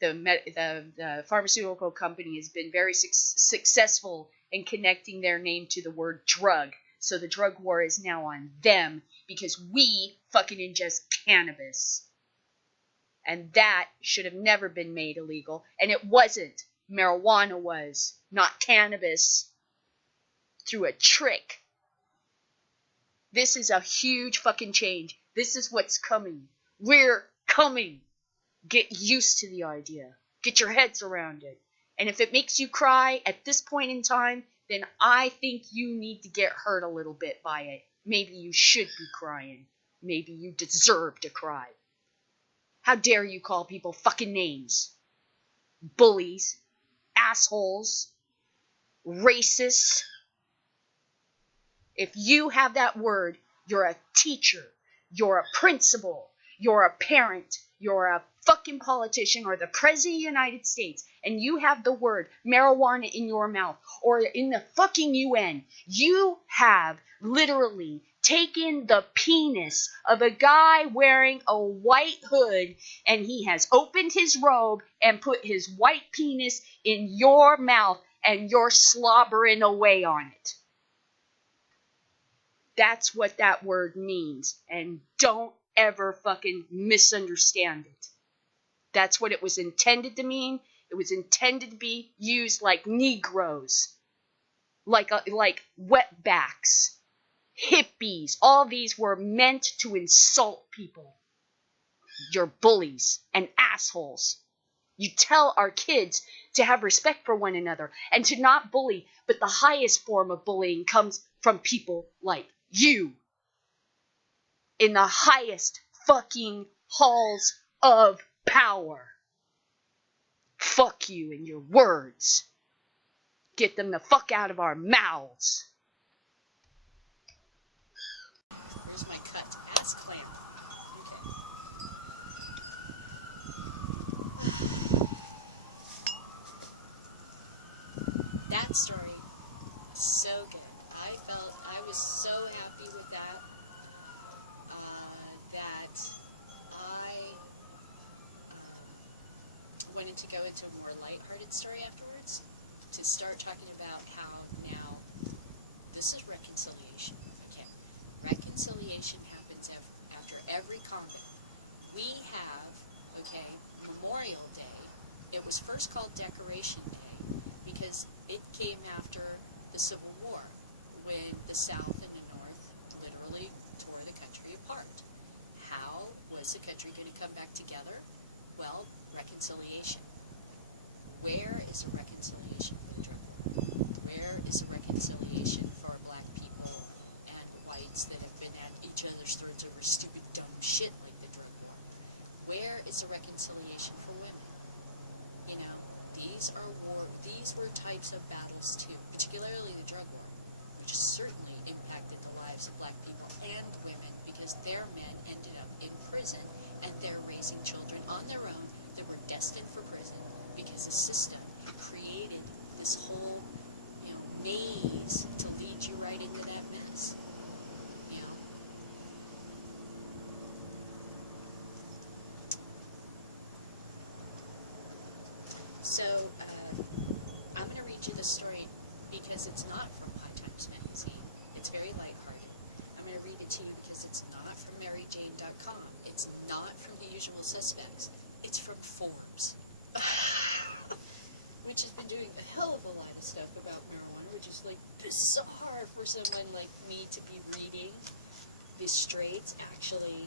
the pharmaceutical company has been very successful in connecting their name to the word drug. So the drug war is now on them because we fucking ingest cannabis. And that should have never been made illegal. And it wasn't. Marijuana was, not cannabis. Through a trick. This is a huge fucking change. This is what's coming. We're coming. Get used to the idea. Get your heads around it. And if it makes you cry at this point in time, then I think you need to get hurt a little bit by it. Maybe you should be crying. Maybe you deserve to cry. How dare you call people fucking names? Bullies. Assholes. Racists. If you have that word, you're a teacher, you're a principal, you're a parent, you're a fucking politician or the president of the United States, and you have the word marijuana in your mouth or in the fucking UN, you have literally taken the penis of a guy wearing a white hood, and he has opened his robe and put his white penis in your mouth, and you're slobbering away on it. That's what that word means. And don't ever fucking misunderstand it. That's what it was intended to mean. It was intended to be used like Negroes. Like wetbacks. Hippies. All these were meant to insult people. You're bullies and assholes. You tell our kids to have respect for one another and to not bully, but the highest form of bullying comes from people like you in the highest fucking halls of power. Fuck you and your words. Get them the fuck out of our mouths. Where's my cut? Assclamp. Okay. That story was so good. I was so happy with that. That I wanted to go into a more lighthearted story afterwards, to start talking about how now this is reconciliation. Okay, reconciliation happens after every combat. We have, okay, Memorial Day. It was first called Decoration Day because it came after the Civil War, when the South and the North literally tore the country apart. How was the country going to come back together? Well, reconciliation. Where is a reconciliation for the drug war? Where is a reconciliation for black people and whites that have been at each other's throats over stupid, dumb shit like the drug war? Where is a reconciliation for women? You know, these were types of battles too, particularly the drug war, which certainly impacted the lives of black people and women because their men ended up in prison and they're raising children on their own that were destined for prison because the system created this whole, maze to lead you right into that mess. So, I'm going to read you the story because it's not from High Times Magazine. It's very lighthearted. I'm going to read it to you because it's not from MaryJane.com. It's not from the usual suspects. It's from Forbes, which has been doing a hell of a lot of stuff about marijuana, which is like bizarre for someone like me to be reading the straights actually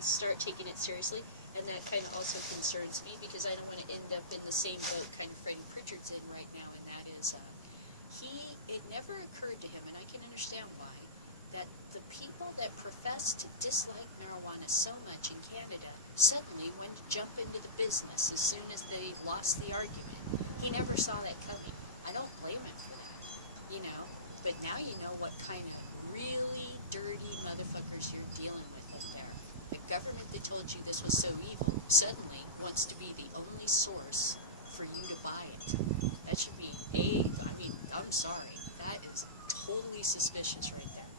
start taking it seriously. And that kind of also concerns me because I don't want to end up in the same boat kind of Freddie Pritchard's in right now, and that is, it never occurred to him, and I can understand why, that the people that profess to dislike marijuana so much in Canada suddenly went to jump into the business as soon as they lost the argument. He never saw that coming. I don't blame him for that, you know, but now you know what kind of really dirty motherfuckers you're dealing with up there. The government that told you this was so evil suddenly wants to be the only source for you to buy it. That should be I'm sorry. That is totally suspicious right there.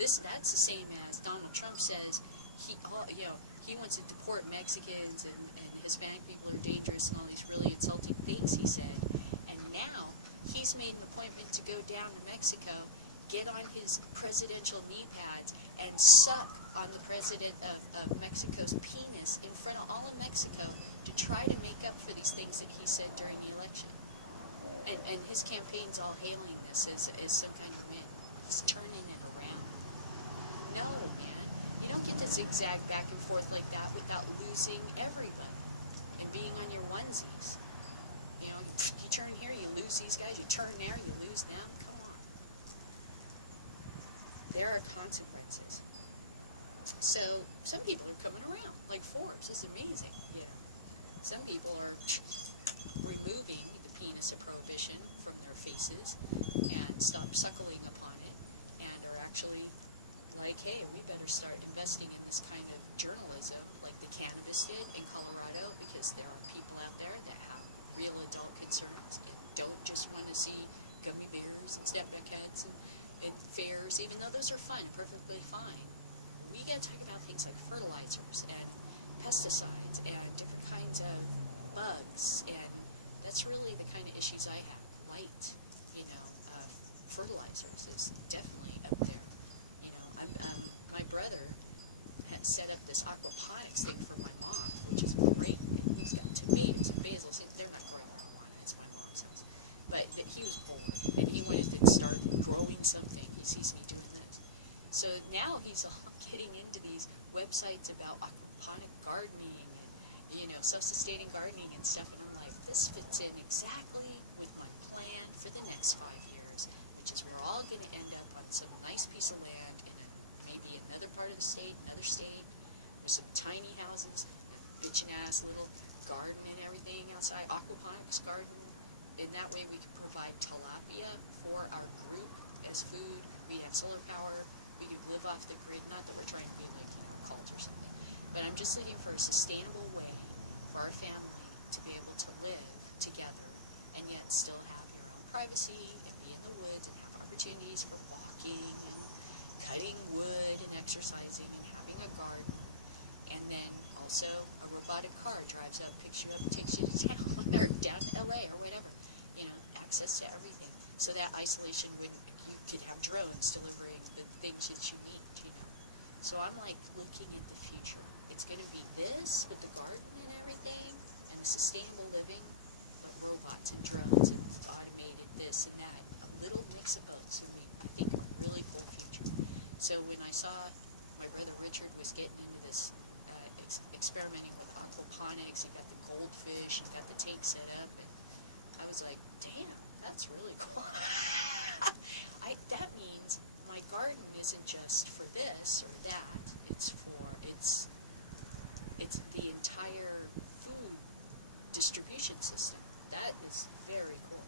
That's the same as Donald Trump says he wants to deport Mexicans and Hispanic people are dangerous and all these really insulting things he said. And now he's made an appointment to go down to Mexico, get on his presidential knee pads, and suck on the president of Mexico's penis in front of all of Mexico to try to make up for these things that he said during the election. And his campaign's all hailing this as some kind of win. He's turning it around. No, man. You don't get to zigzag back and forth like that without losing everybody and being on your onesies. You know, you turn here, you lose these guys. You turn there, you lose them. Come on. There are consequences. So some people are coming around, like Forbes. It's amazing. Yeah. Some people are removing the penis of prohibition from their faces and stop suckling upon it, and are actually like, hey, we better start investing in this kind of journalism like the cannabis did in Colorado, because there are people out there that have real adult concerns and don't just want to see gummy bears and snapback heads and fairs, even though those are fun, perfectly fine. We got to talk about things like fertilizers and pesticides and different kinds of bugs, and that's really the kind of issues I have. Light, you know, fertilizers is definitely up there. You know, my brother had set up this aquaponics thing for my mom, which is great. And he's got tomatoes and basils. They're not growing marijuana, it's my mom's house. But he was bored, and he wanted to start growing something. He sees me doing this. So now he's all getting into these websites about aquaponic gardening and, you know, self-sustaining gardening and stuff. And I'm like, this fits in exactly with my plan for the next 5 years, which is we're all going to end up on some nice piece of land in maybe another part of the state, another state, with some tiny houses, and bitchin' ass little garden and everything outside, aquaponics garden. And that way we can provide tilapia for our group as food. We have solar power. We can live off the grid. Not that we're trying to be like, you know, cult or something, but I'm just looking for a sustainable way for our family to be able to live together and yet still have your own privacy and be in the woods and have opportunities for walking and cutting wood and exercising and having a garden. And then also a robotic car drives up, picks you up, and takes you to town or down to LA or whatever. You know, access to everything. So that isolation would, you could have drones delivering the things that you need, you know. So I'm like looking at the future. It's going to be this with the garden and everything and the sustainable living, but robots and drones and automated this and that. A little mix of both. So I think a really cool future. So when I saw my brother Richard was getting into this experimenting with aquaponics and got the goldfish and got the tank set up, and I was like, damn, that's really cool. That means my garden isn't just for this or that. It's the entire food distribution system. That is very cool.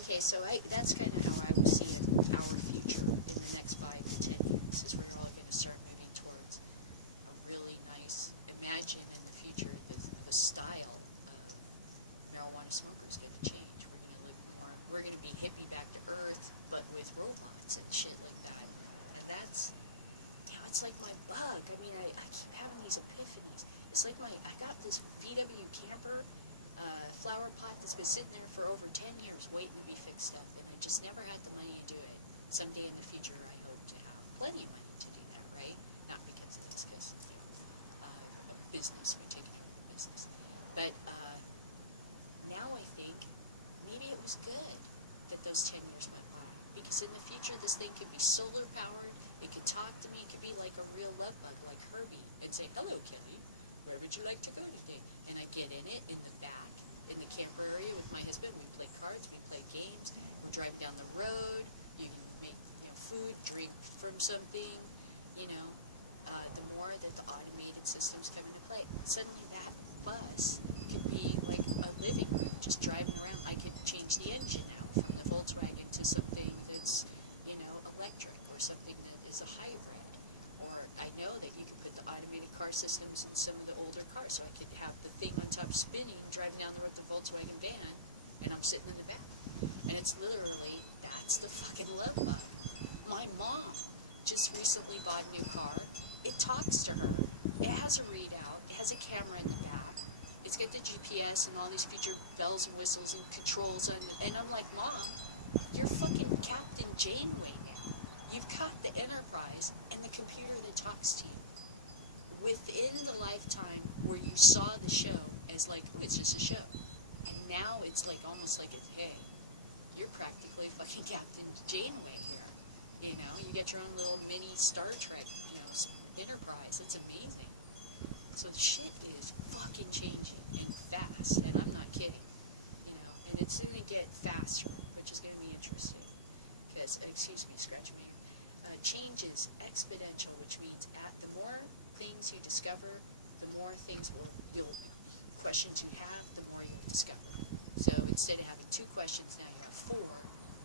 Okay, so that's kind of how I would see our future in the next 5 to 10 years, is we're all going to start moving towards a really nice, imagine in the future the style of marijuana smokers going to change. We're going to live more, we're going to be hippie back to earth, but with robots and shit like that. And that's, you know, it's like my bug. I mean, I keep having these epiphanies. It's like I got this VW camper flower pot that's been sitting there for over 10 years waiting to be fixed up, and I just never had the money to do it. Someday in the future, I hope to have plenty of money to do that, right? Not because of this, because, business, we're taking care of the business. But now I think maybe it was good that those 10 years went by, because in the future, this thing could be solar powered, it could talk to me, it could be like a real love bug, like Herbie, and say, hello, Kelly, where would you like to go today? And I get in it, in the back, in the camper area with my husband. We play cards, we play games, we drive down the road, you can make food, drink from something, the more that the automated systems come into play. Suddenly that bus could be like a living room, just driving around. I could change the engine out from the Volkswagen to something that's, electric, or something that is a hybrid. Or I know that you can put the automated car systems in some of the older cars, so I could have the thing on top spinning, driving down the road with the Volkswagen van, and I'm sitting in the back. And it's literally, that's the fucking love bug. My mom just recently bought a new car. It talks to her. It has a readout. It has a camera in the back. It's got the GPS and all these future bells and whistles and controls. And I'm like, Mom, you're fucking Captain Janeway now. You've got the Enterprise and the computer that talks to you. Within the lifetime where you saw the show as like, oh, it's just a show. And now it's like almost like it's, hey, you're practically fucking Captain Janeway here. You get your own little mini Star Trek, Enterprise. It's amazing. So the shit is fucking changing and fast, and I'm not kidding. And it's going to get faster, which is going to be interesting. Because, excuse me, scratch me. Change is exponential, which means the more things you discover, the more questions you have, the more you discover. So instead of having 2 questions, now you have 4.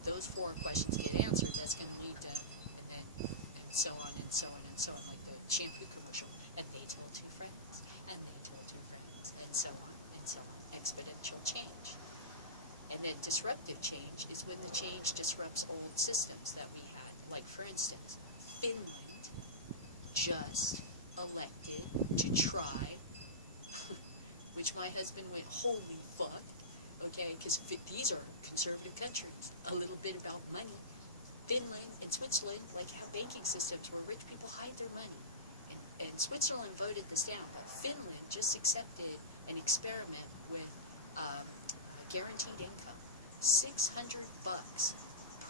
Those 4 questions get answered. That's going to lead to, and so on and so on and so on, like the shampoo commercial. And they told 2 friends, and they told 2 friends, and so on and so on. Exponential change. And then disruptive change is when the change disrupts old systems that we had. Like, for instance, Finland just elected to try, which my husband went, holy fuck, okay, because these are conservative countries. A little bit about money. Finland and Switzerland like have banking systems where rich people hide their money. And Switzerland voted this down, but Finland just accepted an experiment with guaranteed income. $600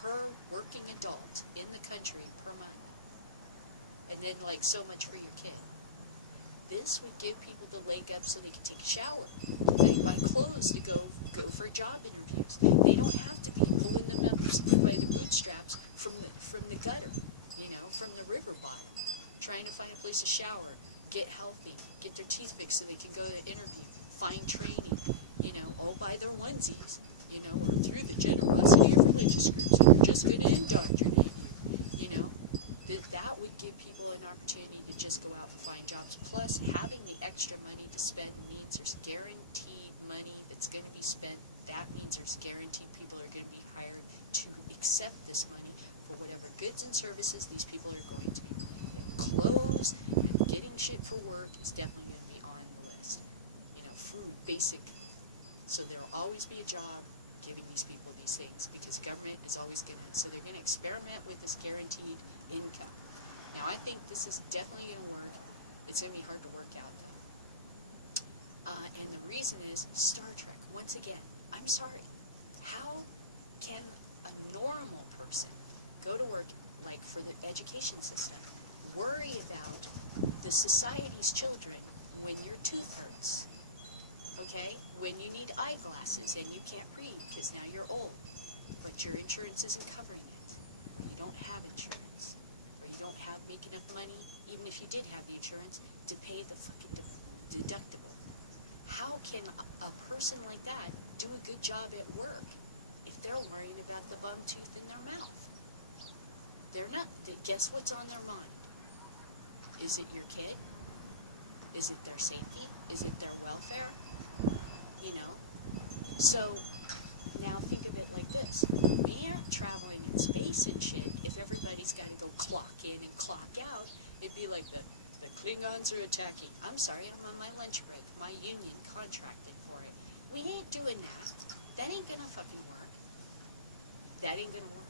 per working adult in the country per month. And then like so much for your kid. This would give people the leg up so they can take a shower. They buy clothes to go for job interviews. They don't have to be pulling them up by the bootstraps from the gutter, from the river bottom, trying to find a place to shower, get healthy, get their teeth fixed so they can go to an interview, find training, all by their onesies, or through the generosity of religious groups that are just going to indoctrinate you, that would give people an opportunity to just go out and find jobs. Plus, having the extra money to spend means there's guaranteed money that's going to be spent. That means there's guaranteed people are going to be hired to accept this money for whatever goods and services these people are going to be buying. Clothes and getting shit for work is definitely going to be on the list. Food, basic. So there will always be a job giving these people these things because government is always going to, so they're going to experiment with this guaranteed income. Now, I think this is definitely going to work. It's going to be hard to work out, though. And the reason is Star Trek. Once again, I'm sorry. How can a normal person go to work, like for the education system, worry about the society's children when your tooth hurts? Okay? When you need eyeglasses and you can't read because now you're old, but your insurance isn't covering it. You don't have insurance. Or you don't make enough money, even if you did have the insurance, to pay the fucking deductible. How can a person like that do a good job at work if they're worrying about the bum tooth in their mouth? They're not. Guess what's on their mind? Is it your kid? Is it their safety? Is it their welfare? So, now think of it like this. We aren't traveling in space and shit if everybody's got to go clock in and clock out. It'd be like the Klingons are attacking. I'm sorry, I'm on my lunch break. My union contracted for it. We ain't doing that. That ain't gonna fucking work. That ain't gonna work.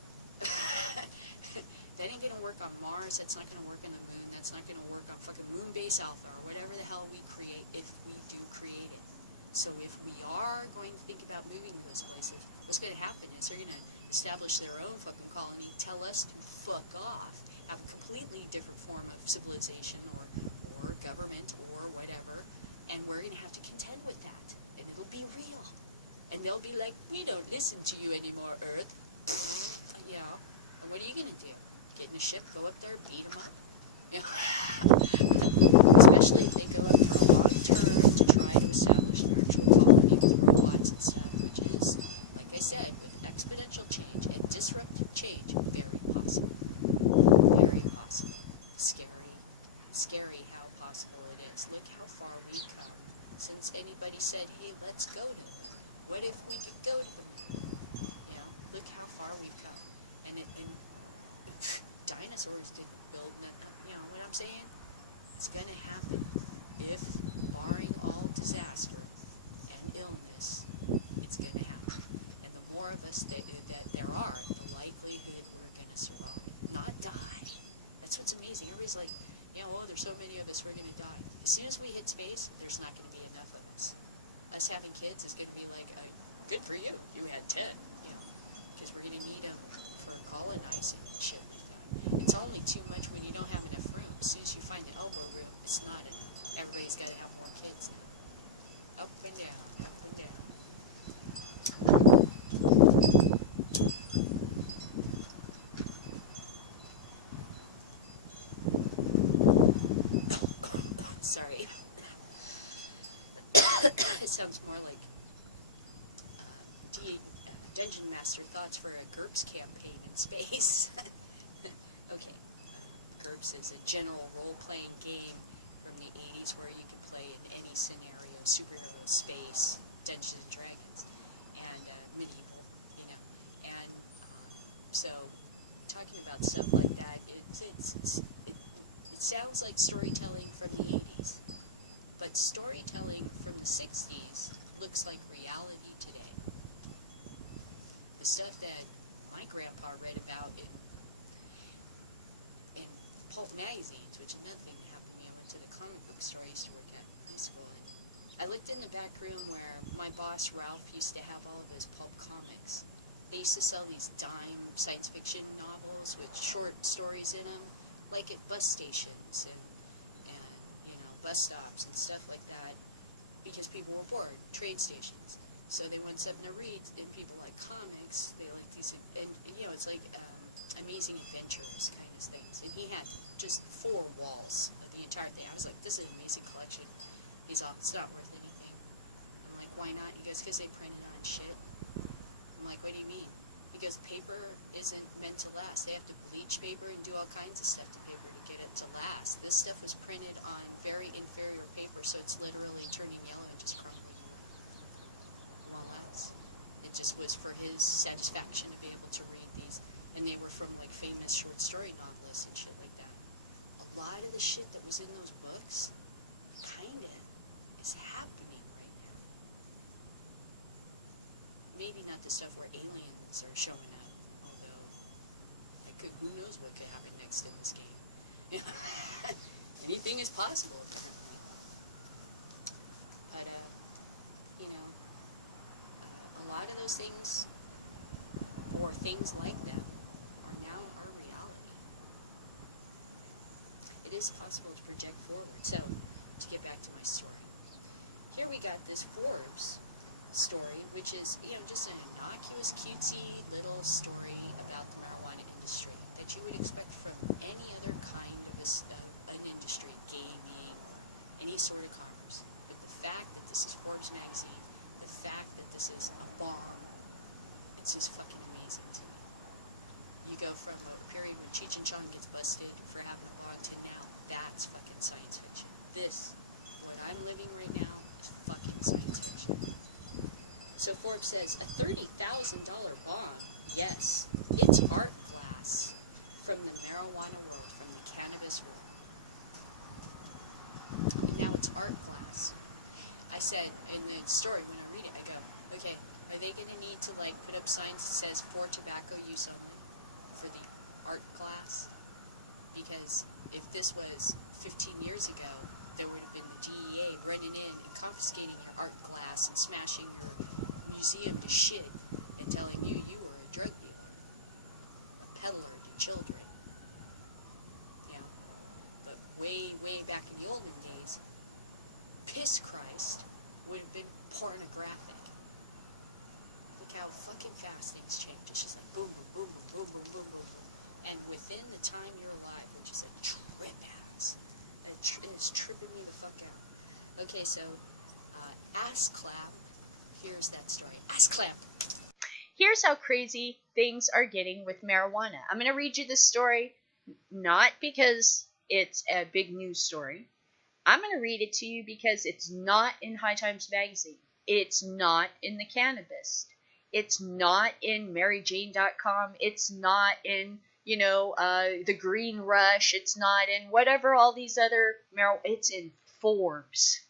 That ain't gonna work on Mars. That's not gonna work on the moon. That's not gonna work on fucking moon base alpha or whatever the hell we create if we do create it. So if we are going to think about moving to those places, what's gonna happen is they're gonna establish their own fucking colony, tell us to fuck off, have a completely different form of civilization or government or whatever, and we're gonna have to contend with that. And it'll be real. And they'll be like, we don't listen to you anymore, Earth. Yeah. And what are you gonna do? Get in a ship, go up there, beat them up? Yeah. Especially if they go up for a long term to try to establish an actual colony with robots and stuff, which is, like I said, with exponential change and disruptive change, very possible. Very possible. Scary. Scary how possible it is. Look how far we've come since anybody said, hey, let's go to them. What if we could go to them? You know, look how far we've come. And dinosaurs didn't build nothing. You know what I'm saying? It's going to happen if, barring all disaster and illness, it's going to happen. And the more of us that there are, the likelihood we're going to survive, not die. That's what's amazing. Everybody's like, you know, oh, there's so many of us, we're going to die. As soon as we hit space, there's not going to be enough of us. Us having kids is going to be like, good for you, you had 10, you know, because we're going to need them for colonizing and shit like that. It's only too much when you don't have enough room. As soon as you find the elbow room, it's not enough. Everybody's got to have more kids. Up and down, up and down. Sorry. It sounds more like Dungeon Master thoughts for a GURPS campaign in space. Okay. GURPS is a general role-playing game from the 80s where you can play in any scenario, superhero, space, Dungeons and Dragons, and medieval, you know. And so, talking about stuff like that, it sounds like storytelling from the 80s, but storytelling from the 60s looks like reality today. The stuff that my grandpa read about in pulp magazines, which is another thing that happened to me. I went to the comic book store I used to work at in high school. And I looked in the back room where my boss, Ralph, used to have all of his pulp comics. They used to sell these dime science fiction novels with short stories in them, like at bus stations and you know, bus stops and stuff like that, because people were bored, trade stations. So they want something to read, and people like comics, they like these, and you know, it's like Amazing Adventures kind of things. And he had just 4 walls of the entire thing. I was like, this is an amazing collection. He's all, it's not worth anything. I'm like, why not? He goes, because they printed on shit. I'm like, what do you mean? He goes, paper isn't meant to last. They have to bleach paper and do all kinds of stuff to paper to get it to last. This stuff was printed on very inferior paper, so it's literally turning yellow and just crumbling. It just was for his satisfaction to be able to read these, and they were from like famous short story novelists and shit like that. A lot of the shit that was in those books kinda is happening right now. Maybe not the stuff where aliens are showing up, although who knows what could happen next in this game. Anything is possible. But you know, a lot of those things, or things like them, are now our reality. It is possible to project forward. So, to get back to my story. Here we got this Forbes story, which is, you know, just an innocuous, cutesy little story about the marijuana industry that you would expect from any other kind of an industry, gaming, any sort of commerce. But the fact that this is Forbes magazine, the fact that this is a Bong, it's just fucking amazing to me. You go from a period when Cheech and Chong gets busted for having a Bong to now, that's fucking science fiction. This, what I'm living right now, is fucking science fiction. So Forbes says, a $30,000 Bong, yes, it's art glass from the marijuana world, from the cannabis world. said in the story when I'm reading, I go, okay, are they going to need to like put up signs that says for tobacco use only for the art class? Because if this was 15 years ago, there would have been the DEA running in and confiscating your art class and smashing your museum to shit and telling you you were a drug dealer, a peddler to children. You know, but way, way back in the olden days, Piss Christ would have been pornographic. Look how fucking fast things change. It's just like boom, boom, boom, boom, boom, boom, boom. And within the time you're alive, which is a trip ass. It's tripping me the fuck out. Okay, so, Assclamp, here's that story. Assclamp! Here's how crazy things are getting with marijuana. I'm going to read you this story, not because it's a big news story. I'm going to read it to you because it's not in High Times Magazine. It's not in the Cannabis. It's not in MaryJane.com. It's not in, the Green Rush. It's not in whatever all these other it's in Forbes.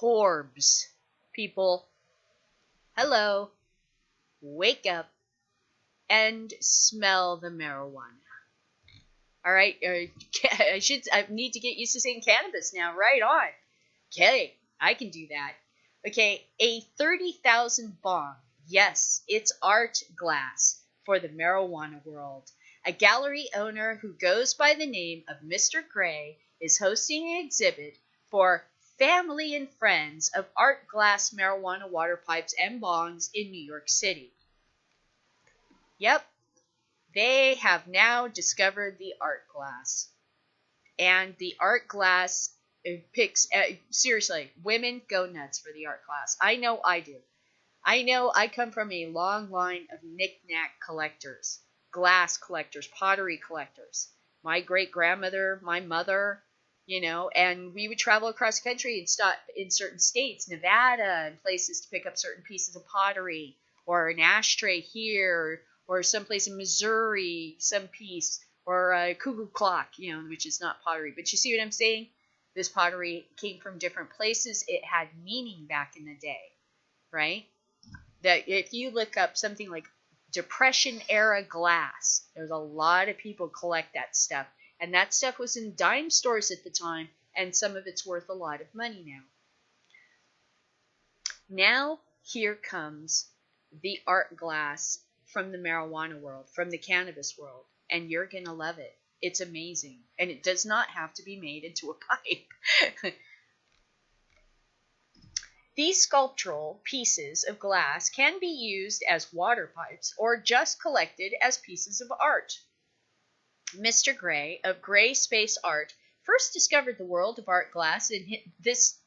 Forbes. People, hello, wake up and smell the marijuana. All right, I need to get used to saying cannabis now. Right on. Okay, I can do that. Okay, a 30,000 Bong. Yes, it's art glass for the marijuana world. A gallery owner who goes by the name of Mr. Gray is hosting an exhibit for family and friends of art glass marijuana water pipes and bongs in New York City. Yep, they have now discovered the art glass. And the art glass picks, seriously, women go nuts for the art glass. I know I do. I know I come from a long line of knick-knack collectors, glass collectors, pottery collectors. My great-grandmother, my mother, and we would travel across the country and stop in certain states, Nevada, and places to pick up certain pieces of pottery, or an ashtray here, or someplace in Missouri, some piece, or a cuckoo clock, which is not pottery. But you see what I'm saying? This pottery came from different places. It had meaning back in the day, right? That if you look up something like Depression-era glass, there's a lot of people collect that stuff. And that stuff was in dime stores at the time, and some of it's worth a lot of money now. Now, here comes the art glass from the marijuana world, from the cannabis world, and you're going to love it. It's amazing, and it does not have to be made into a pipe. These sculptural pieces of glass can be used as water pipes or just collected as pieces of art. Mr. Gray of Gray Space Art first discovered the world of art glass in this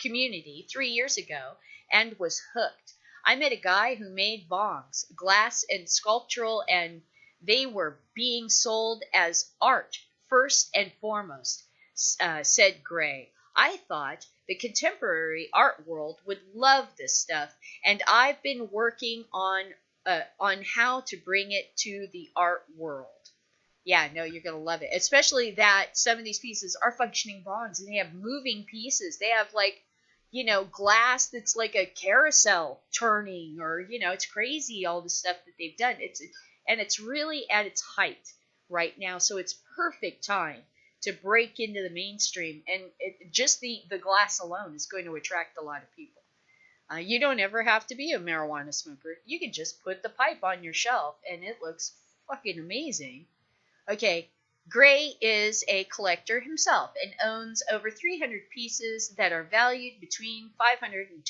community 3 years ago and was hooked. I met a guy who made bongs, glass and sculptural, and they were being sold as art first and foremost, said Gray. I thought the contemporary art world would love this stuff, and I've been working on how to bring it to the art world. Yeah, no, you're going to love it. Especially that some of these pieces are functioning bongs, and they have moving pieces. They have, glass that's like a carousel turning, or, it's crazy, all the stuff that they've done. It's really at its height right now, so it's perfect time to break into the mainstream. And just the glass alone is going to attract a lot of people. You don't ever have to be a marijuana smoker. You can just put the pipe on your shelf, and it looks fucking amazing. Okay, Gray is a collector himself and owns over 300 pieces that are valued between $500 and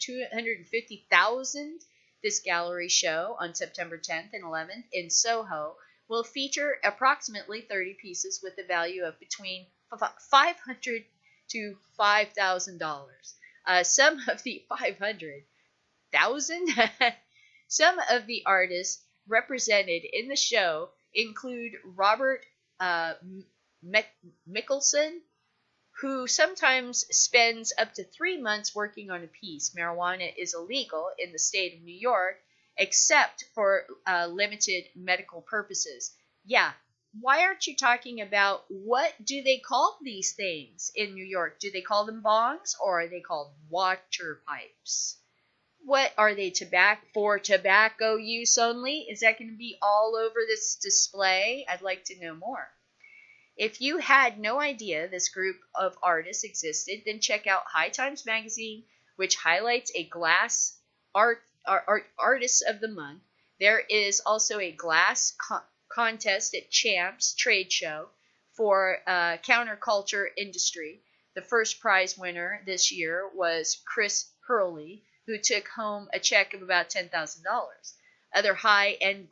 $250,000. This gallery show on September 10th and 11th in Soho will feature approximately 30 pieces with a value of between $500 to $5,000. Some of the 500,000? Some of the artists represented in the show include Robert Mickelson, who sometimes spends up to 3 months working on a piece. Marijuana is illegal in the state of New York, except for limited medical purposes. Yeah, why aren't you talking about what do they call these things in New York? Do they call them bongs or are they called water pipes? What are they, for tobacco use only? Is that going to be all over this display? I'd like to know more. If you had no idea this group of artists existed, then check out High Times magazine, which highlights a glass artists of the month. There is also a glass contest at Champs trade show for counterculture industry. The first prize winner this year was Chris Hurley, who took home a check of about $10,000. Other high-end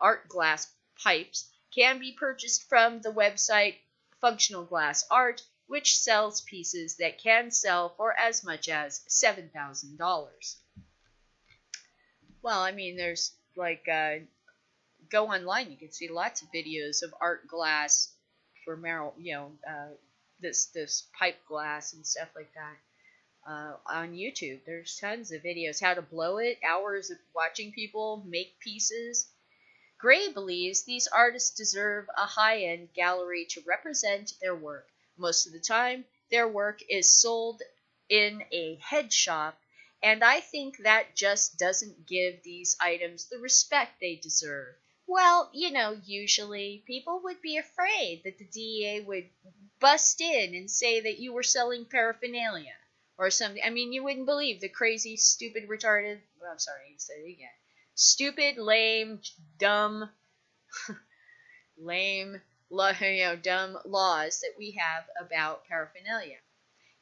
art glass pipes can be purchased from the website Functional Glass Art, which sells pieces that can sell for as much as $7,000. Well, I mean, there's like, go online, you can see lots of videos of art glass for this pipe glass and stuff like that. On YouTube, there's tons of videos how to blow it, hours of watching people make pieces. Gray believes these artists deserve a high-end gallery to represent their work. Most of the time, their work is sold in a head shop, and I think that just doesn't give these items the respect they deserve. Well, usually people would be afraid that the DEA would bust in and say that you were selling paraphernalia or something. I mean, you wouldn't believe the crazy, stupid, retarded, I'm sorry, I said it again. Stupid, lame, dumb, dumb laws that we have about paraphernalia.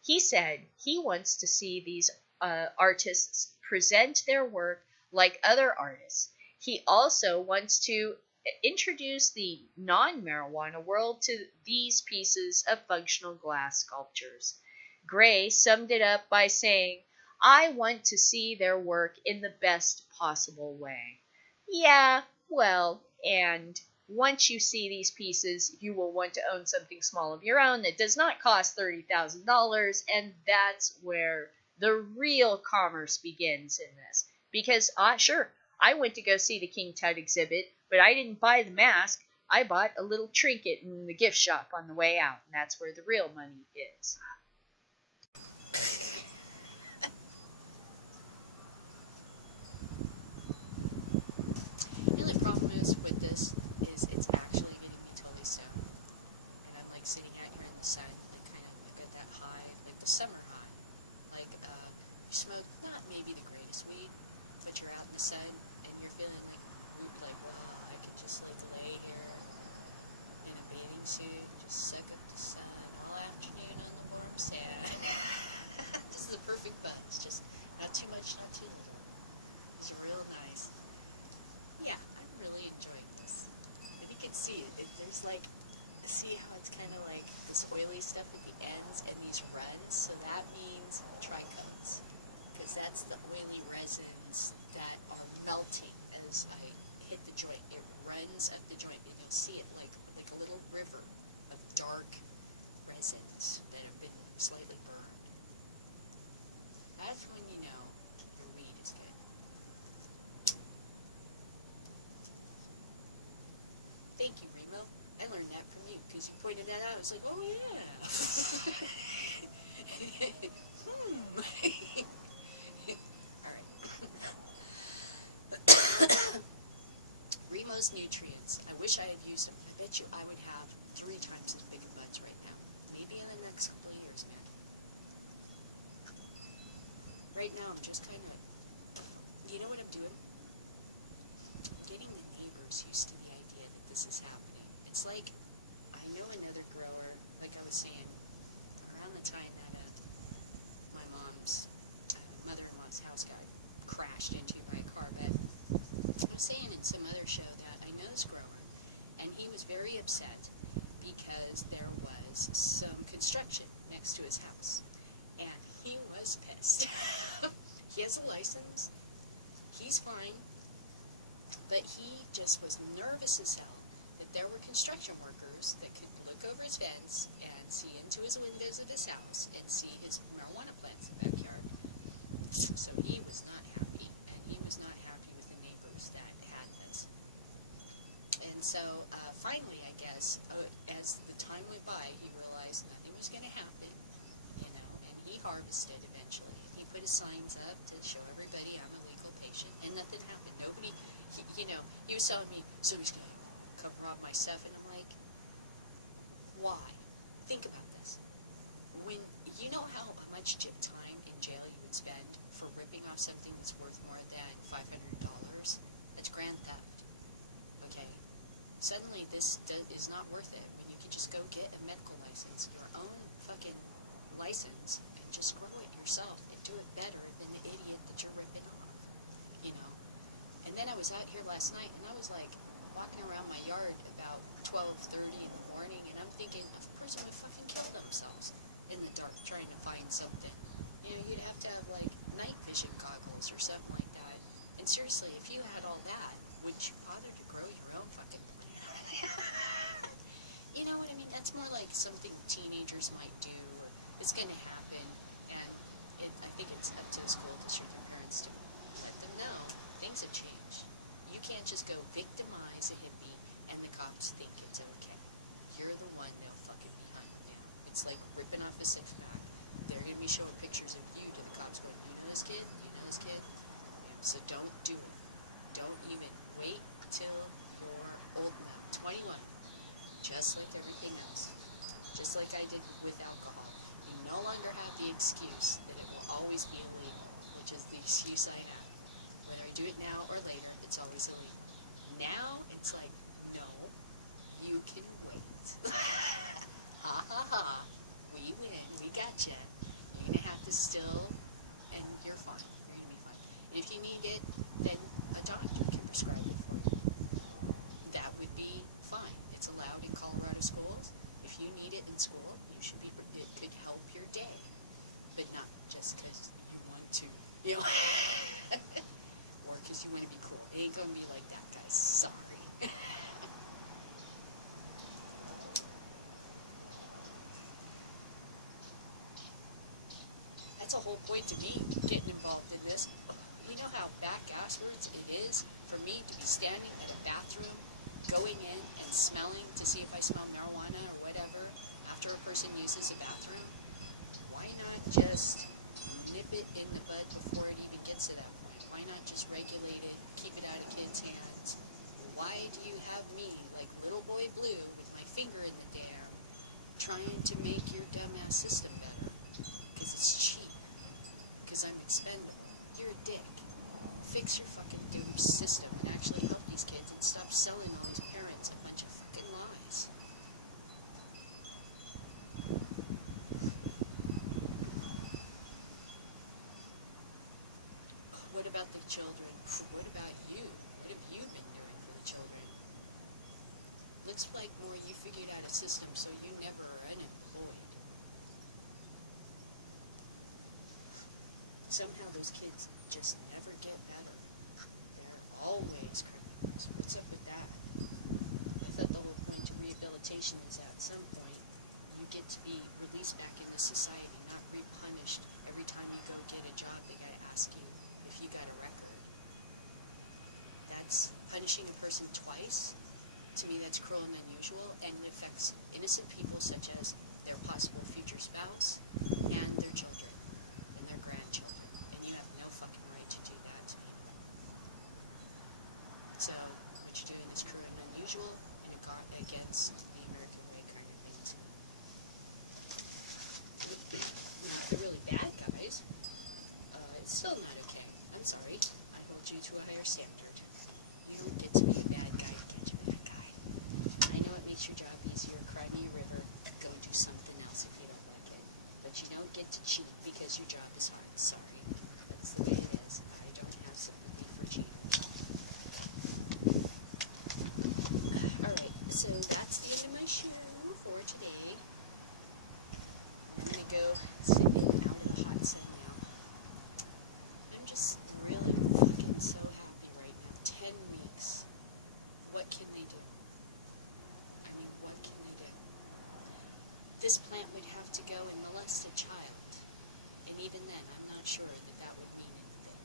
He said he wants to see these artists present their work like other artists. He also wants to introduce the non-marijuana world to these pieces of functional glass sculptures. Gray summed it up by saying, I want to see their work in the best possible way. Yeah, well, and once you see these pieces, you will want to own something small of your own that does not cost $30,000, and that's where the real commerce begins in this. Because, sure, I went to go see the King Tut exhibit, but I didn't buy the mask. I bought a little trinket in the gift shop on the way out, and that's where the real money is. The only problem is with this is it's actually getting me totally stoned. And I'm like sitting out here in the sun and kind of look at that high, like the summer high. Like, you smoke not maybe the greatest weed, but you're out in the sun and you're feeling like wow, I could just like lay here in a bathing suit and just suck up the sun all afternoon on the warm sand. This is a perfect buzz, just not too much, not too little. It's real nice. Yeah, I'm really enjoying this. And you can see it. There's like, see how it's kind of like this oily stuff at the ends and these runs? So that means trichomes. Because that's the oily resins that are melting as I hit the joint. It runs up the joint and you'll see it like a little river of dark resins that have been slightly burned. That's when you know your weed is good. Thank you, Remo. I learned that from you because you pointed that out. I was like, oh yeah. Alright. Remo's nutrients. I wish I had used them. I bet you I would have 3 times as big of buds right now. Maybe in the next couple of years, man. Right now, I'm just kind of, you know what I'm doing? Getting the neighbors used to the idea that this is happening. It's like, I know another grower, like I was saying, around the time that my mom's mother-in-law's house got crashed into by a car, but I was saying in some other show that I know this grower, and he was very upset because there was some construction next to his house, and he was pissed. He has a license, he's fine, but he just was nervous as hell that there were construction workers that could look over his fence and see into his windows of his house and see his marijuana plants in the backyard. So he was not happy, and he was not happy with the neighbors that had this. And And so finally, I guess, as the time went by, he realized nothing was going to happen, you know, and he harvested eventually. He put his signs up to show everybody I'm a legal patient, and nothing happened. Nobody, you know, he was telling me, so he's going to cover up my stuff, and I'm like, why? Think about this. When you know how much time in jail you would spend for ripping off something that's worth more than $500, that's grand theft. Okay, suddenly this is not worth it when you can just go get a medical license, your own fucking license, and just grow it yourself and do it better than the idiot that you're ripping off. You know. And then I was out here last night, and I was like walking around my yard about 12:30 in the morning, and I'm thinking, if a person would fucking kill themselves in the dark trying to find something, you know, you'd have to have like night vision goggles or something like that. And seriously, if you had all that, would you bother to grow your own fucking plant? You know what I mean? That's more like something teenagers might do, or it's going to happen, and I think it's up to the school district and parents to let them know things have changed. You can't just go victimize a hippie and the cops think it's okay. You're the one they'll fucking be hunting down. It's like ripping off a six-pack. They're going to be showing pictures of you to the cops going, you know this kid? You know this kid? Yeah, so don't do it. Don't even wait till you're old enough. 21. Just like everything else. Just like I did with alcohol. You no longer have the excuse that it will always be illegal, which is the excuse I have. Whether I do it now or later, it's always illegal. Now, it's like, no, you can wait. Ha ha ha. We win. We gotcha. You're going to have to still, and you're fine. You're going to be fine. And if you need it, then a doctor can prescribe it for you. That would be fine. It's allowed in Colorado schools. If you need it in school, you should be, it could help your day. But not just because you want to, you know, or because you want to be cool. It ain't going to be like that, guys. Sorry. That's a whole point to me getting involved in this. You know how back-asswards it is for me to be standing at a bathroom, going in and smelling to see if I smell marijuana or whatever after a person uses a bathroom? Why not just nip it in the bud before it even gets to that point? Why not just regulate it, keep it out of kids' hands? Why do you have me, like Little Boy Blue, with my finger in the air, trying to make your dumbass system better? Because it's cheap. Because I'm expendable. You're a dick. Fix your fucking dope system and actually help these kids and stop selling all these parents a bunch of fucking lies. What about the children? What about you? What have you been doing for the children? Looks like more you figured out a system so you never are unemployed. Somehow those kids just never get better. They're always criminals. What's up with that? I thought the whole point to rehabilitation is at some point you get to be released back into society, not re-punished every time you go get a job. They gotta ask you if you got a record. That's punishing a person twice. To me, that's cruel and unusual, and it affects innocent people such as their possible future spouse and their children and their grandchildren. And you have no fucking right to do that to me. So, what you're doing is cruel and unusual, and it got against the American way kind of thing, too. Now, if they're really bad guys, it's still not okay. I'm sorry. I hold you to a higher standard. You don't get to be a bad guy to get to be a bad guy. I know it makes your job easier. Cry me a river. Go do something else if you don't like it. But you don't get to cheat because your job is hard. Sorry. That's the way it is. I don't have sympathy for cheating. Alright, so that's the end of my show for today. I'm gonna go sit in and out of the hot sun now. I'm just really fucking so happy right now. 10 weeks. What can they do? I mean, what can they do? This plant would have to go and molest a child. And even then, I'm not sure that that would mean anything.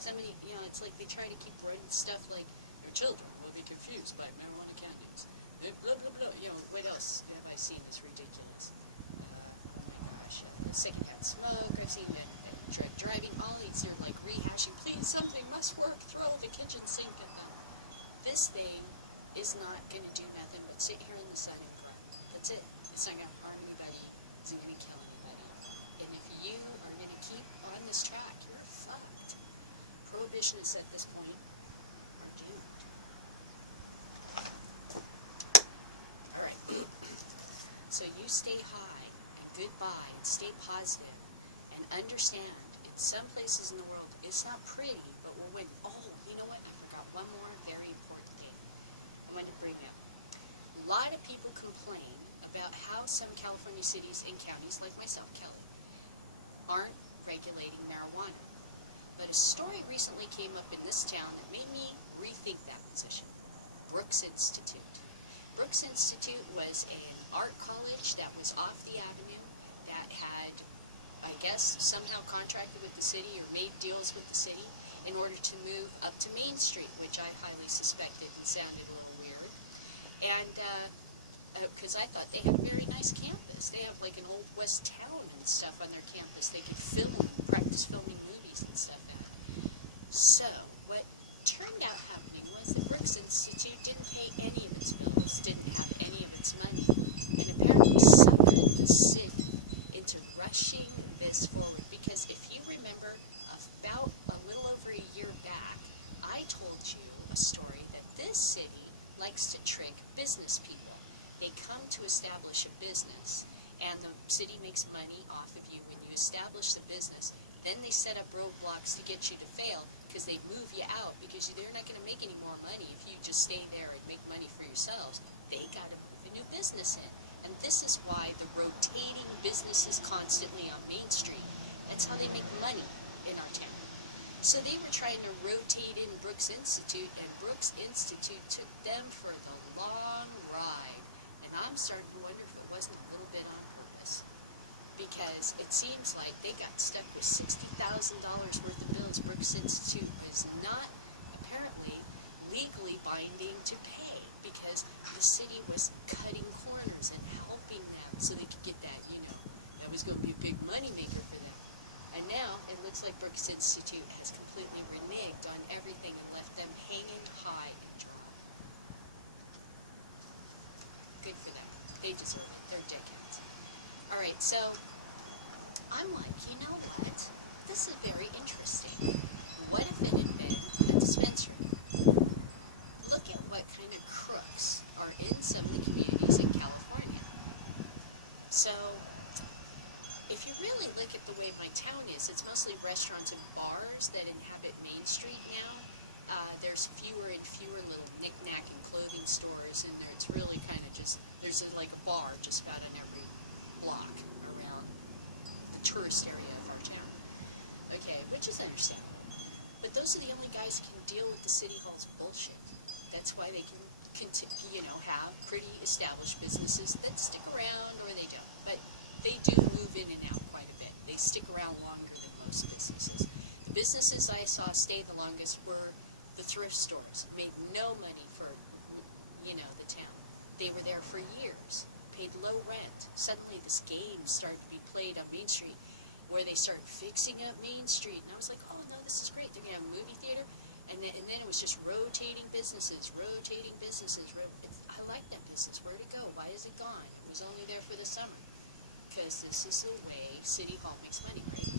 Somebody, you know, it's like they try to keep writing stuff like, your children will be confused by marijuana blah, blah, blah. You know, what else have I seen that's ridiculous? Oh my gosh, secondhand smoke. I've seen it. Drug driving. All these, they're like rehashing. Please, something must work. Throw the kitchen sink at them. This thing is not going to do nothing but sit here in the sun and grow. That's it. It's not going to harm anybody. It's not going to kill anybody. And if you are going to keep on this track, you're fucked. Prohibitionists at this point are doomed. Alright. So you stay high and goodbye and stay positive and understand in some places in the world it's not pretty, but we'll win. Oh, you know what? I forgot one more very important thing I wanted to bring up. A lot of people complain about how some California cities and counties, like myself, Kelly, aren't regulating marijuana. But a story recently came up in this town that made me rethink that position. Brooks Institute. Brooks Institute was an art college that was off the avenue that had, I guess, somehow contracted with the city or made deals with the city in order to move up to Main Street, which I highly suspected and sounded a little weird. And because I thought they had a very nice campus. They have like an old West town and stuff on their campus. They could film, practice filming movies and stuff at. So, what turned out happening was the Brooks Institute didn't pay any of its bills, didn't have any of its money, and apparently suckered the city into rushing this forward. Because if you remember, about a little over a year back, I told you a story that this city likes to trick business people. They come to establish a business, and the city makes money off of you when you establish the business. Then they set up roadblocks to get you to fail because they move you out because they're not going to make any more money if you just stay there and make money for yourselves. They got to move a new business in. And this is why the rotating businesses constantly on Main Street. That's how they make money in our town. So they were trying to rotate in Brooks Institute, and Brooks Institute took them for the long ride. And I'm starting to wonder if it wasn't a little bit on purpose. Because it seems like they got stuck with $60,000 worth of bills Brooks Institute was not apparently legally binding to pay because the city was cutting corners and helping them so they could get that, you know, that was going to be a big money maker for them. And now it looks like Brooks Institute has completely reneged on everything and left them hanging high and dry. Good for them. They deserve it. They're dickheads. Alright, so I'm like, you know what? This is very interesting. What if it had been a dispensary? Look at what kind of crooks are in some of the communities in California. So, if you really look at the way my town is, it's mostly restaurants and bars that inhabit Main Street now. There's fewer and fewer little knick-knack and clothing stores, and it's really kind of just, there's like a bar just about on every block around the tourist area of our town. Okay, which is understandable. But those are the only guys who can deal with the city hall's bullshit. That's why they can you know, have pretty established businesses that stick around or they don't. But they do move in and out quite a bit. They stick around longer than most businesses. The businesses I saw stay the longest were the thrift stores. Made no money for, you know, the town. They were there for years. Paid low rent. Suddenly this game started to be played on Main Street where they started fixing up Main Street. And I was like, oh no, this is great. They're going to have a movie theater. And then it was just rotating businesses. I like that business. Where'd it go? Why is it gone? It was only there for the summer. Because this is the way City Hall makes money, right?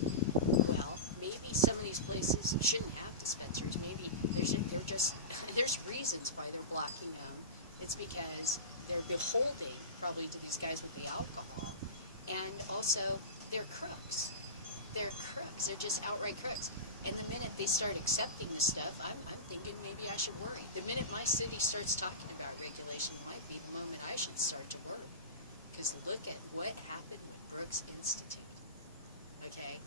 Well, maybe some of these places shouldn't have dispensaries. Maybe they're just, there's reasons why they're blocking them. It's because they're beholding probably to these guys with the alcohol. And also, they're crooks. They're crooks. They're just outright crooks. And the minute they start accepting this stuff, I'm thinking maybe I should worry. The minute my city starts talking about regulation might be the moment I should start to worry. Because look at what happened with Brooks Institute. Okay?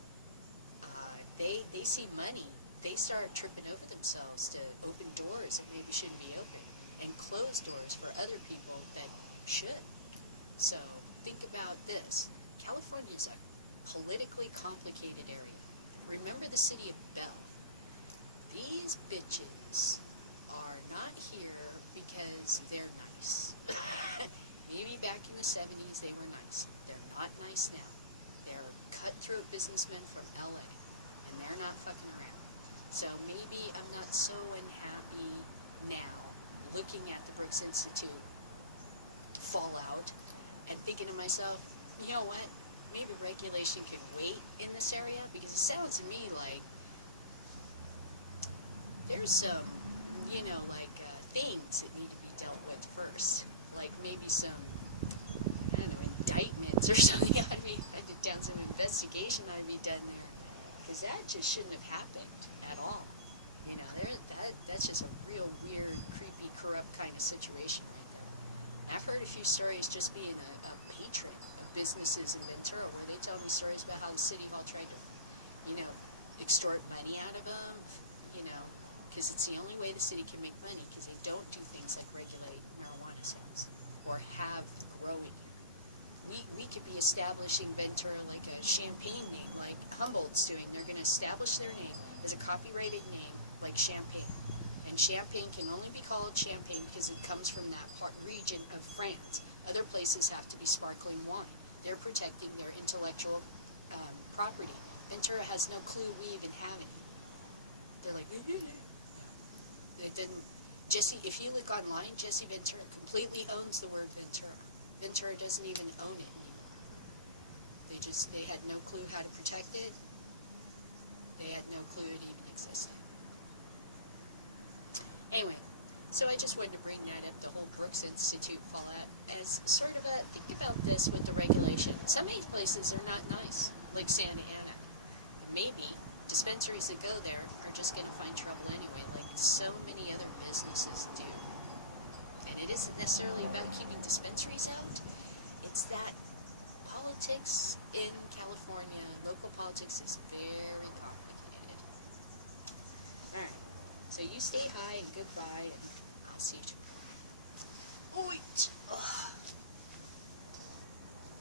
They see money. They start tripping over themselves to open doors that maybe shouldn't be open. And close doors for other people that should. So, think about this. California is a politically complicated area. Remember the city of Bell. These bitches are not here because they're nice. the 70s, they were nice. They're not nice now. They're cutthroat businessmen from LA, and they're not fucking around. So maybe I'm not so unhappy now looking at the Brooks Institute fallout and thinking to myself, you know what? Maybe regulation could wait in this area, because it sounds to me like there's some, things that need to be dealt with first. Like maybe some, I don't know, indictments or something ought to be handed down, some investigation ought to be done there. Because that just shouldn't have happened at all. That's just a real weird, creepy, corrupt kind of situation right there. I've heard a few stories just being a patron of businesses in Ventura where they tell me stories about how the city hall tried to, extort money out of them, because it's the only way the city can make money, because they don't do things like regulate marijuana sales or have grow it. We could be establishing Ventura like a champagne name, like Humboldt's doing. They're going to establish their name as a copyrighted name, like Champagne. And Champagne can only be called Champagne because it comes from that region of France. Other places have to be sparkling wine. They're protecting their intellectual property. Ventura has no clue we even have any. They're like, it didn't. Jesse, if you look online, Jesse Ventura completely owns the word Ventura. Ventura doesn't even own it. They had no clue how to protect it. They had no clue it even existed. Anyway, so I just wanted to bring that up, the whole Brooks Institute fallout, as sort of a, think about this with the regulation. Some of these places are not nice, like Santa Ana. Maybe dispensaries that go there are just going to find trouble anyway, like so many other businesses do. And it isn't necessarily about keeping dispensaries out. It's that politics in California, local politics, is very complicated. Alright, so you stay high and goodbye, and I'll see you tomorrow. Oit!